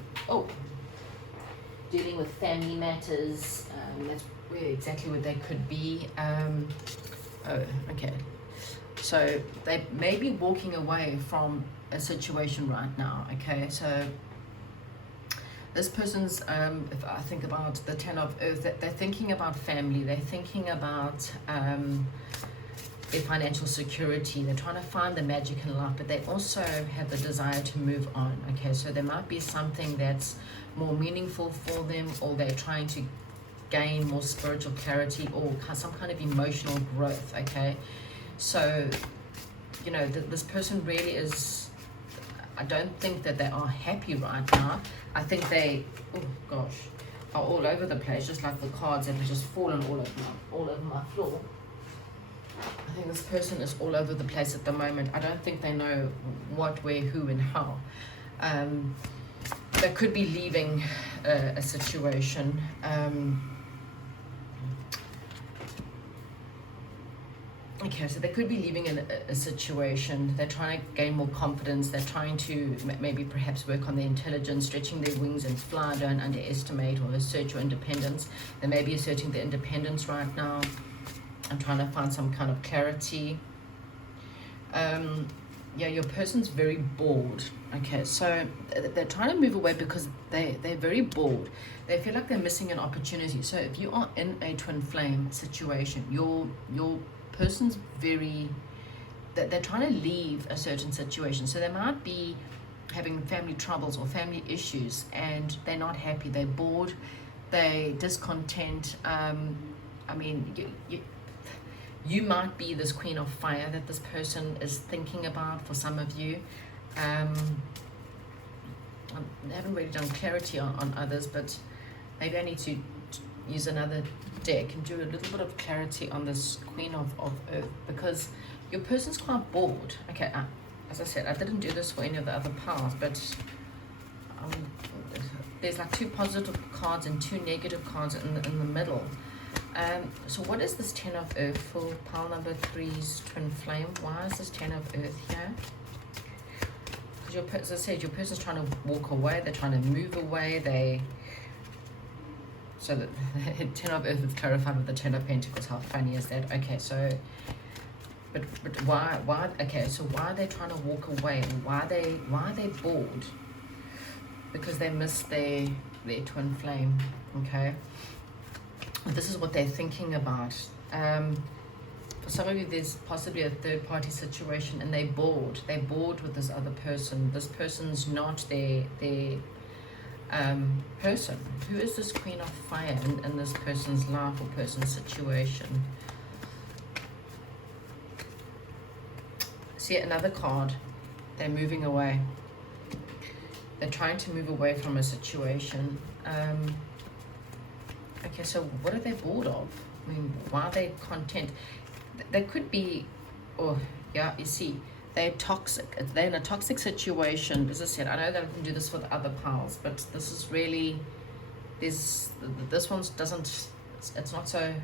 dealing with family matters. That's exactly what they could be. Okay. So they may be walking away from a situation right now. Okay, so this person's, if I think about the 10 of Earth, they're thinking about family, they're thinking about their financial security, they're trying to find the magic in life, but they also have the desire to move on. Okay, so there might be something that's more meaningful for them, or they're trying to gain more spiritual clarity or some kind of emotional growth. Okay, so this person really is, I don't think that they are happy right now. I think they, are all over the place, just like the cards that have just fallen all over my floor. I think this person is all over the place at the moment. I don't think they know what, where, who, and how. They could be leaving a situation. Okay, so they could be leaving a situation. They're trying to gain more confidence. They're trying to maybe perhaps work on their intelligence, stretching their wings and fly. Don't underestimate or assert your independence. They may be asserting their independence right now. I'm trying to find some kind of clarity. Yeah, your person's very bored. Okay, so they're trying to move away because they're very bored. They feel like they're missing an opportunity. So if you are in a twin flame situation, your person's very, they're trying to leave a certain situation. So they might be having family troubles or family issues, and they're not happy, they're bored, they're discontent. I mean, you might be this queen of fire that this person is thinking about for some of you. I haven't really done clarity on others, but maybe I need to use another deck and do a little bit of clarity on this Queen of Earth, because your person's quite bored. Okay, as I said, I didn't do this for any of the other piles, but there's like 2 positive cards and 2 negative cards in the middle. So what is this 10 of Earth for pile number 3's twin flame? Why is this 10 of Earth here? Because as I said, your person's trying to walk away, they're trying to move away, so the 10 of Earth is clarified with the 10 of Pentacles. How funny is that? Okay, so but why okay, so why are they trying to walk away? Why are they bored? Because they miss their twin flame. Okay, this is what they're thinking about. For some of you, there's possibly a third-party situation, and they're bored. They're bored with this other person. This person's not their person. Who is this Queen of Fire in this person's life or person's situation? See another card. They're moving away. They're trying to move away from a situation. Okay, so what are they bored of? I mean, why are they content? They could be, or yeah, you see, they're toxic. They're in a toxic situation. As I said, I know that I can do this for the other piles, but this is really, this one doesn't, it's not so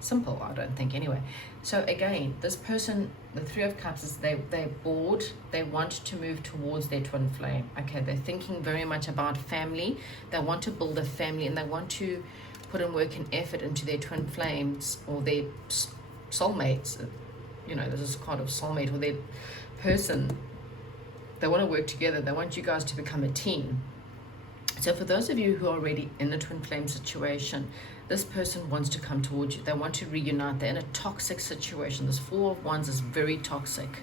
simple, I don't think, anyway. So again, this person, the 3 of Cups, is they're bored. They want to move towards their twin flame. Okay, they're thinking very much about family. They want to build a family, and they want to put in work and effort into their twin flames or their soulmates. You know, this is kind of soulmate or their person. They want to work together. They want you guys to become a team. So for those of you who are already in a twin flame situation, this person wants to come towards you. They want to reunite. They're in a toxic situation. This 4 of Wands is very toxic.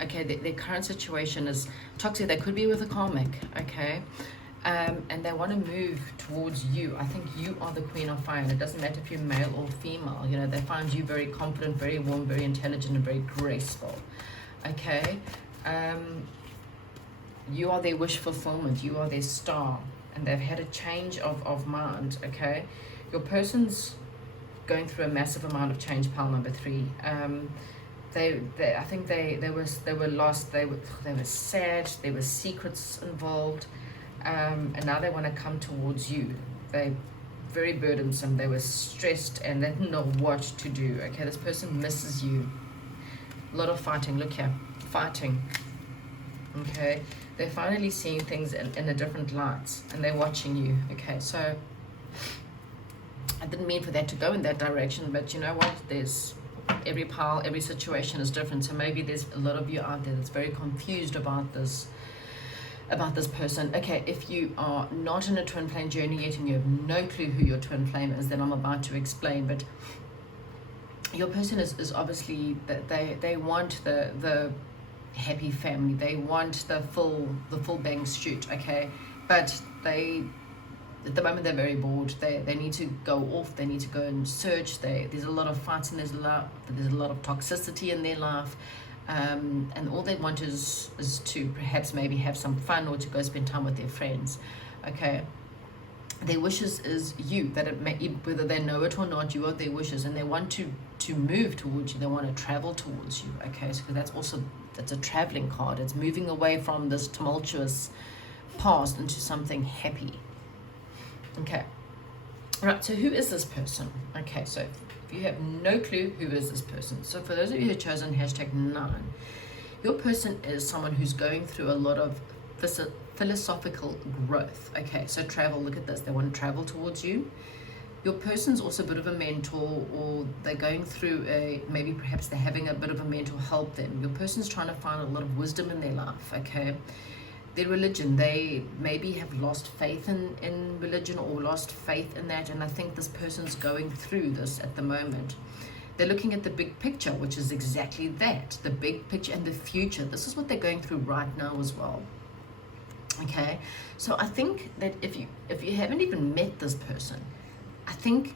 Okay, their current situation is toxic. They could be with a karmic, okay? And they want to move towards you. I think you are the Queen of Fire, and it doesn't matter if you're male or female. You know, they find you very confident, very warm, very intelligent, and very graceful. Okay, you are their wish fulfillment. You are their star, and they've had a change of mind. Okay, your person's going through a massive amount of change. Pile number 3. I think they were lost. They were sad. There were secrets involved. And now they want to come towards you. They're very burdensome. They were stressed and they didn't know what to do. Okay, this person misses you. A lot of fighting. Look here, fighting. Okay, they're finally seeing things in a different light, and they're watching you. Okay, so I didn't mean for that to go in that direction, but you know what? There's every pile, every situation is different. So maybe there's a lot of you out there that's very confused about this person. Okay, if you are not in a twin flame journey yet and you have no clue who your twin flame is, then I'm about to explain. But your person is obviously that they want the happy family. They want the full bang shoot. Okay, but at the moment they're very bored. They need to go off. They need to go and search. There's a lot of fights, and there's a lot of toxicity in their life. And all they want is to perhaps maybe have some fun or to go spend time with their friends. Okay, their wishes is you, that it may, whether they know it or not, you are their wishes, and they want to move towards you. They want to travel towards you. Okay, so that's a traveling card. It's moving away from this tumultuous past into something happy. Okay, all right, so who is this person? Okay, so If you have no clue, who is this person? So for those of you who have chosen #9, your person is someone who's going through a lot of philosophical growth. Okay, so travel, look at this. They want to travel towards you. Your person's also a bit of a mentor, or they're going through maybe perhaps they're having a bit of a mentor help them. Your person's trying to find a lot of wisdom in their life, okay? Their religion, they maybe have lost faith in religion or lost faith in that, and I think this person's going through this at the moment. They're looking at the big picture, which is exactly that, the big picture and the future. This is what they're going through right now as well. Okay, so I think that if you haven't even met this person, I think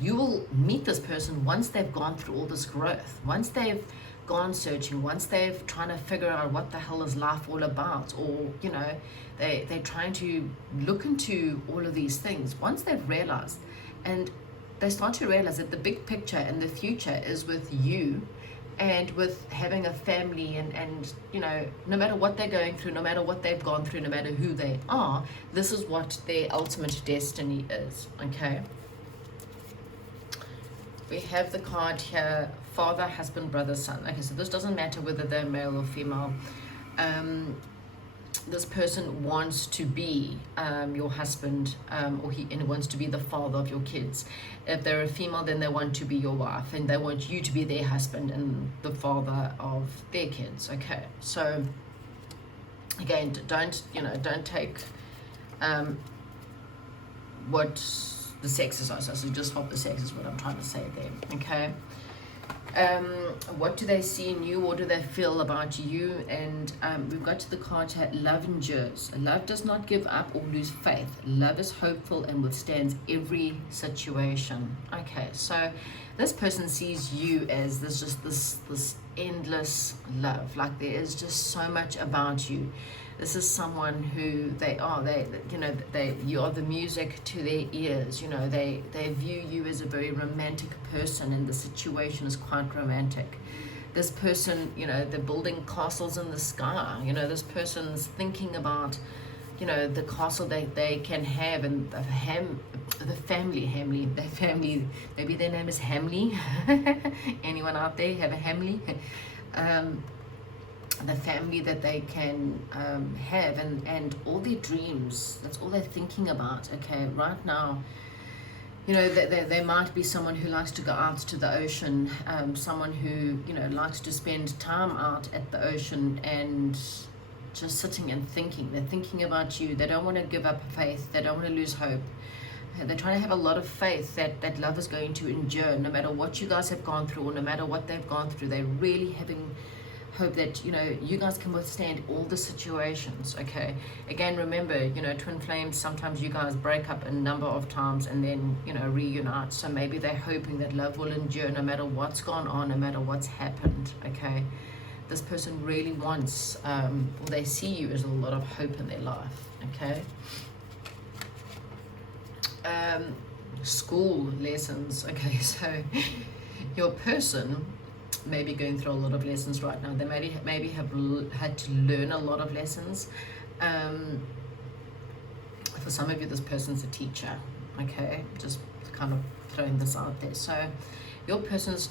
you will meet this person once they've gone through all this growth, once they've gone searching, once they've trying to figure out what the hell is life all about, or you know, they're trying to look into all of these things. Once they've realized, and they start to realize that the big picture and the future is with you, and with having a family, and you know, no matter what they're going through, no matter what they've gone through, no matter who they are, this is what their ultimate destiny is. Okay, we have the card here, father, husband, brother, son. Okay, so this doesn't matter whether they're male or female. This person wants to be your husband, or he wants to be the father of your kids. If they're a female, then they want to be your wife, and they want you to be their husband and the father of their kids. Okay, so again, don't take what the sexes are. So just swap the sex is what I'm trying to say there. Okay. What do they see in you? What do they feel about you? And we've got to the card here, love endures. Love does not give up or lose faith. Love is hopeful and withstands every situation. Okay, so this person sees you as this endless love. Like there is just so much about you. This is someone who you are the music to their ears. You know, they view you as a very romantic person, and the situation is quite romantic. This person, you know, they're building castles in the sky. You know, this person's thinking about, you know, the castle they can have, and the family, maybe their name is Hamley. Anyone out there have a Hamley? The family that they can have, and all their dreams, that's all they're thinking about. Okay, right now, you know, there might be someone who likes to go out to the ocean, someone who, you know, likes to spend time out at the ocean and just sitting and thinking. They're thinking about you. They don't want to give up faith. They don't want to lose hope. They're trying to have a lot of faith that love is going to endure, no matter what you guys have gone through, or no matter what they've gone through. They're really having hope that, you know, you guys can withstand all the situations. Okay, again, remember, you know, twin flames, sometimes you guys break up a number of times and then, you know, reunite. So maybe they're hoping that love will endure no matter what's gone on, no matter what's happened. Okay, this person really wants, or they see you as a lot of hope in their life. Okay, school lessons. Okay, so your person may be going through a lot of lessons right now. They maybe have had to learn a lot of lessons. For some of you, this person's a teacher. Okay, just kind of throwing this out there. So your person's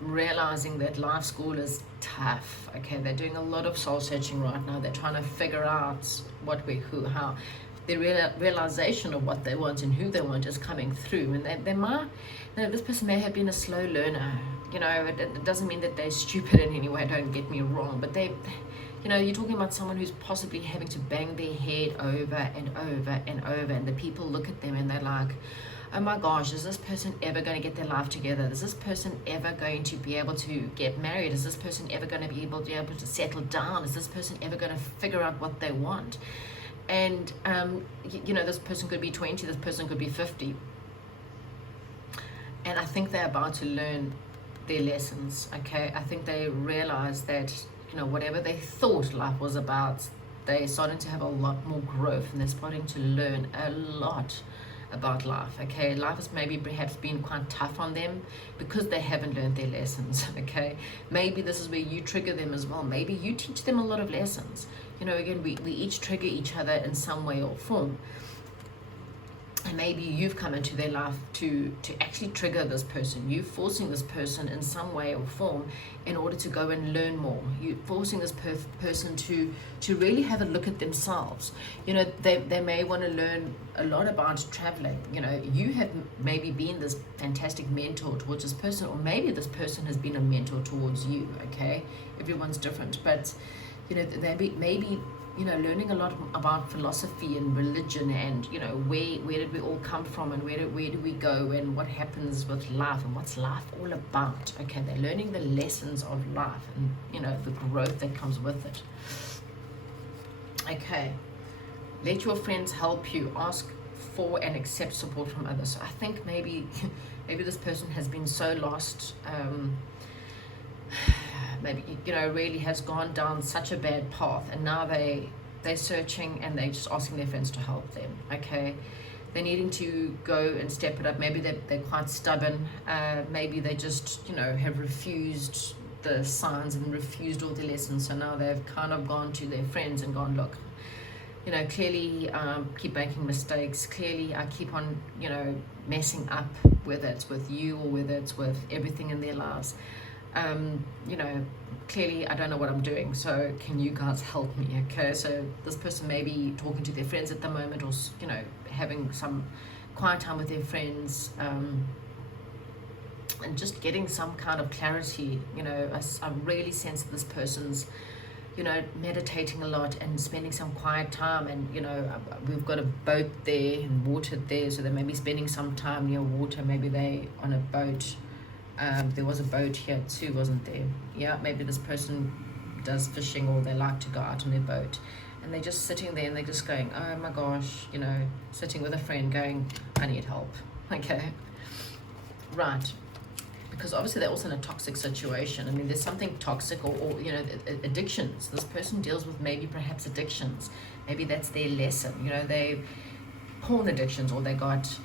realizing that life school is tough. Okay, they're doing a lot of soul searching right now. They're trying to figure out what, where, who, how. The realization of what they want and who they want is coming through, and they might, you know, this person may have been a slow learner. You know, it doesn't mean that they're stupid in any way, don't get me wrong, but they, you know, you're talking about someone who's possibly having to bang their head over and over and over, and the people look at them and they're like, oh my gosh, is this person ever going to get their life together? Is this person ever going to be able to get married? Is this person ever going to be able to settle down? Is this person ever going to figure out what they want? And you know, this person could be 20, this person could be 50, and I think they're about to learn their lessons. Okay, I think they realize that, you know, whatever they thought life was about, they're starting to have a lot more growth, and they're starting to learn a lot about life. Okay, life has maybe perhaps been quite tough on them because they haven't learned their lessons. Okay, maybe this is where you trigger them as well. Maybe you teach them a lot of lessons. You know, again, we each trigger each other in some way or form. and maybe you've come into their life to actually trigger this person. You're forcing this person in some way or form in order to go and learn more. You're forcing this person to really have a look at themselves. You know, they may want to learn a lot about traveling. You know, you have maybe been this fantastic mentor towards this person, or maybe this person has been a mentor towards you. Okay, everyone's different, but you know, maybe you know, learning a lot about philosophy and religion, and you know, where did we all come from, and where do we go, and what happens with life, and what's life all about. Okay, they're learning the lessons of life, and you know, the growth that comes with it. Okay, let your friends help you. Ask for and accept support from others. So I think maybe this person has been so lost, maybe, you know, really has gone down such a bad path, and now they're searching, and they're just asking their friends to help them. Okay, they're needing to go and step it up. Maybe they're quite stubborn. Maybe they just, you know, have refused the signs and refused all the lessons, so now they've kind of gone to their friends and gone, look, you know, clearly keep making mistakes, clearly I keep on, you know, messing up, whether it's with you or whether it's with everything in their lives. You know, clearly I don't know what I'm doing, so can you guys help me? Okay, so this person may be talking to their friends at the moment, or you know, having some quiet time with their friends, and just getting some kind of clarity. You know, I really sense that this person's, you know, meditating a lot and spending some quiet time, and you know, we've got a boat there and water there, so they may be spending some time near water. Maybe they on a boat. There was a boat here too, wasn't there? Yeah, maybe this person does fishing, or they like to go out on their boat, and they're just sitting there and they're just going, oh my gosh, you know, sitting with a friend going, I need help. Okay, right, because obviously they're also in a toxic situation. I mean, there's something toxic, or you know, addictions. This person deals with maybe perhaps addictions. Maybe that's their lesson. You know, they porn addictions, or they got,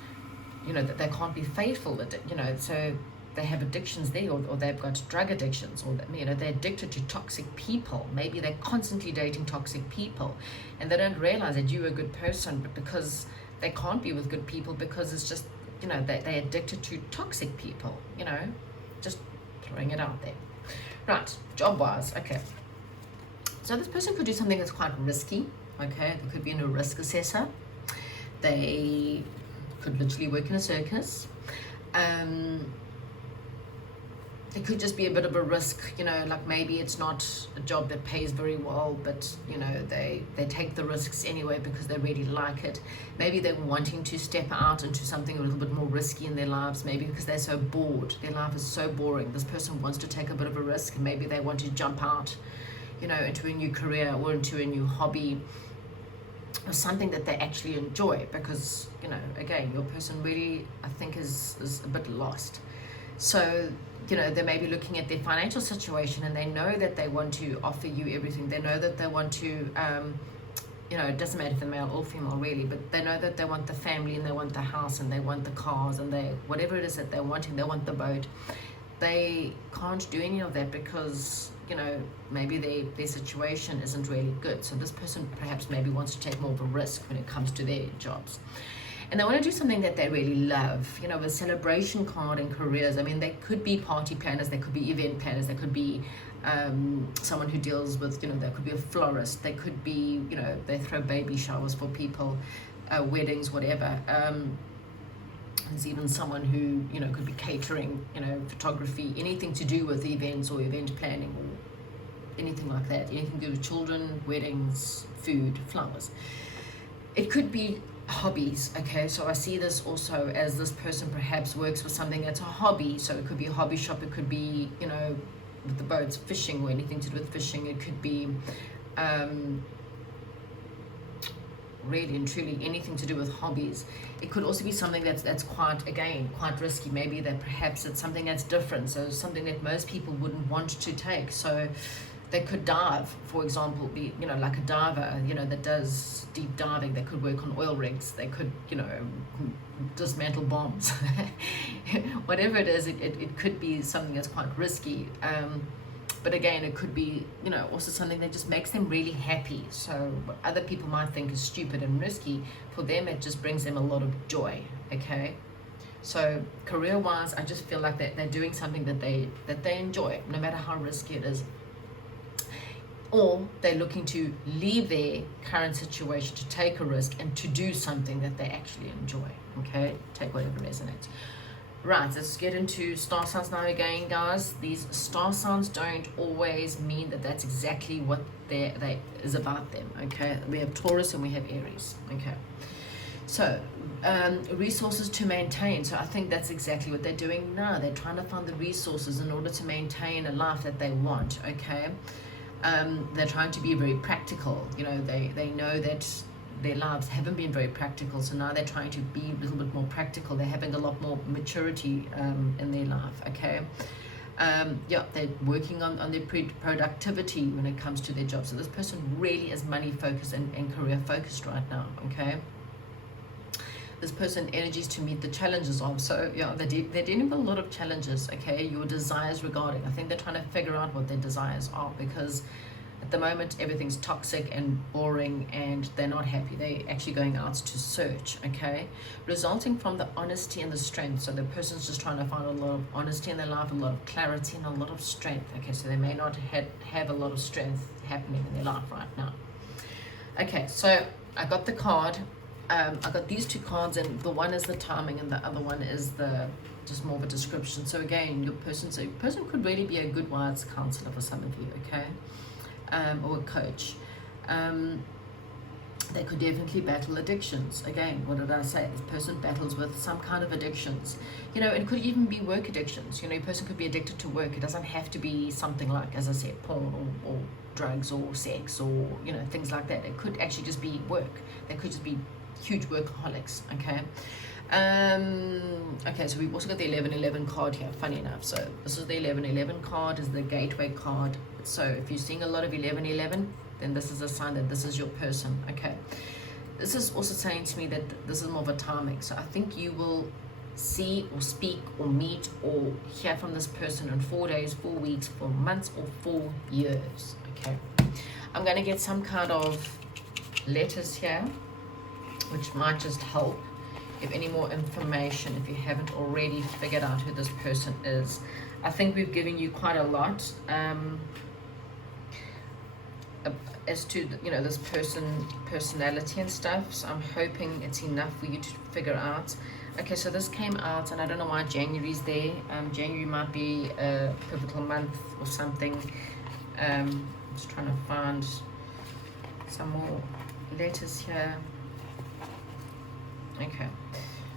you know, that they can't be faithful, you know, so they have addictions there, or they've got drug addictions, or you know, they're addicted to toxic people. Maybe they're constantly dating toxic people, and they don't realize that you're a good person, but because they can't be with good people, because it's just, you know, they're addicted to toxic people. You know, just throwing it out there. Right, job wise, okay, so this person could do something that's quite risky. Okay, they could be in a risk assessor. They could literally work in a circus. It could just be a bit of a risk, you know, like maybe it's not a job that pays very well, but you know, they take the risks anyway because they really like it. Maybe they're wanting to step out into something a little bit more risky in their lives, maybe because they're so bored, their life is so boring. This person wants to take a bit of a risk, and maybe they want to jump out, you know, into a new career or into a new hobby, or something that they actually enjoy, because, you know, again, your person really, I think, is a bit lost. So, you know, they may be looking at their financial situation, and they know that they want to offer you everything. They know that they want to, you know, it doesn't matter if they're male or female really, but they know that they want the family, and they want the house, and they want the cars, and they, whatever it is that they're wanting, they want the boat. They can't do any of that because, you know, maybe their situation isn't really good. So this person perhaps maybe wants to take more of a risk when it comes to their jobs. And they want to do something that they really love, you know, a celebration card in careers. I mean, they could be party planners, they could be event planners, they could be someone who deals with, you know, they could be a florist, they could be, you know, they throw baby showers for people, weddings, whatever. There's even someone who, you know, could be catering, you know, photography, anything to do with events or event planning, or anything like that, anything to do with children, weddings, food, flowers. It could be hobbies. Okay, so I see this also as this person perhaps works with something that's a hobby. So it could be a hobby shop, it could be, you know, with the boats, fishing, or anything to do with fishing. It could be really and truly anything to do with hobbies. It could also be something that's quite, again, quite risky. Maybe that perhaps it's something that's different, so something that most people wouldn't want to take. So they could dive, for example, be, you know, like a diver, you know, that does deep diving. They could work on oil rigs. They could, you know, dismantle bombs. Whatever it is, it could be something that's quite risky. But again, it could be, you know, also something that just makes them really happy. So what other people might think is stupid and risky, for them it just brings them a lot of joy. Okay, so career-wise, I just feel like they're doing something that they enjoy, no matter how risky it is. Or they're looking to leave their current situation to take a risk and to do something that they actually enjoy. Okay, take whatever resonates. Right, let's get into star signs now again, guys. These star signs don't always mean that that's exactly what they is about them. Okay, we have Taurus and we have Aries. Okay, so resources to maintain. So I think that's exactly what they're doing now. They're trying to find the resources in order to maintain a life that they want. Okay, they're trying to be very practical. You know, they know that their lives haven't been very practical, so now they're trying to be a little bit more practical. They're having a lot more maturity in their life. Okay, yeah, they're working on their productivity when it comes to their job. So this person really is money focused and career focused right now. Okay, this person energies to meet the challenges of. So yeah, they're dealing with a lot of challenges. Okay, your desires regarding, I think they're trying to figure out what their desires are, because at the moment everything's toxic and boring and they're not happy. They're actually going out to search. Okay, resulting from the honesty and the strength. So the person's just trying to find a lot of honesty in their life, a lot of clarity and a lot of strength. Okay, so they may not have a lot of strength happening in their life right now. Okay, so I got the card. I got these two cards, and the one is the timing and the other one is the just more of a description. So again, your person could really be a good wise counselor for some of you. Okay, or a coach. They could definitely battle addictions. Again, what did I say? This person battles with some kind of addictions. You know, it could even be work addictions. You know, a person could be addicted to work. It doesn't have to be something like, as I said, porn or drugs or sex or, you know, things like that. It could actually just be work. They could just be huge workaholics. Okay. Okay, so we've also got the 1111 card here, funny enough. So this is the 1111 card, is the gateway card. So if you're seeing a lot of 1111, then this is a sign that this is your person. Okay, this is also saying to me that this is more of a timing. So I think you will see or speak or meet or hear from this person in 4 days, 4 weeks, 4 months, or 4 years. Okay, I'm going to get some kind of letters here, which might just help. If any more information, if you haven't already figured out who this person is. I think we've given you quite a lot as to, you know, this personality and stuff. So I'm hoping it's enough for you to figure out. Okay, so this came out, and I don't know why January's there. January might be a pivotal month or something. Just trying to find some more letters here. Okay,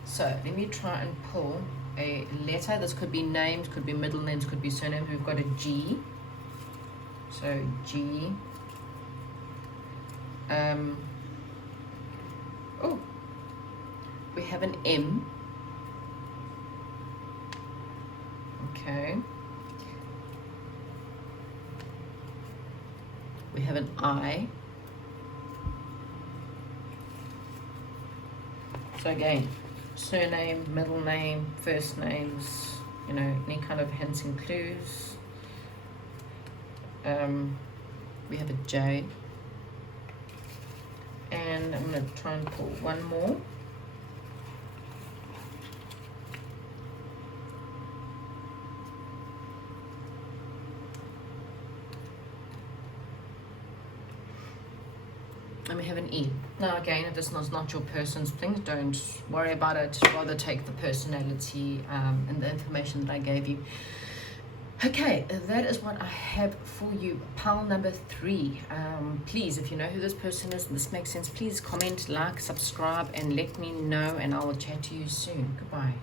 so let me try and pull a letter. This could be names, could be middle names, could be surnames. We've got a G. So G. Oh, we have an M. Okay. We have an I. So again, surname, middle name, first names, you know, any kind of hints and clues. We have a J. And I'm going to try and pull one more. And we have an E. Now again, if this is not your person's thing, don't worry about it. Rather take the personality and the information that I gave you. Okay, that is what I have for you. Pile number 3. Please, if you know who this person is and this makes sense, please comment, like, subscribe, and let me know, and I will chat to you soon. Goodbye.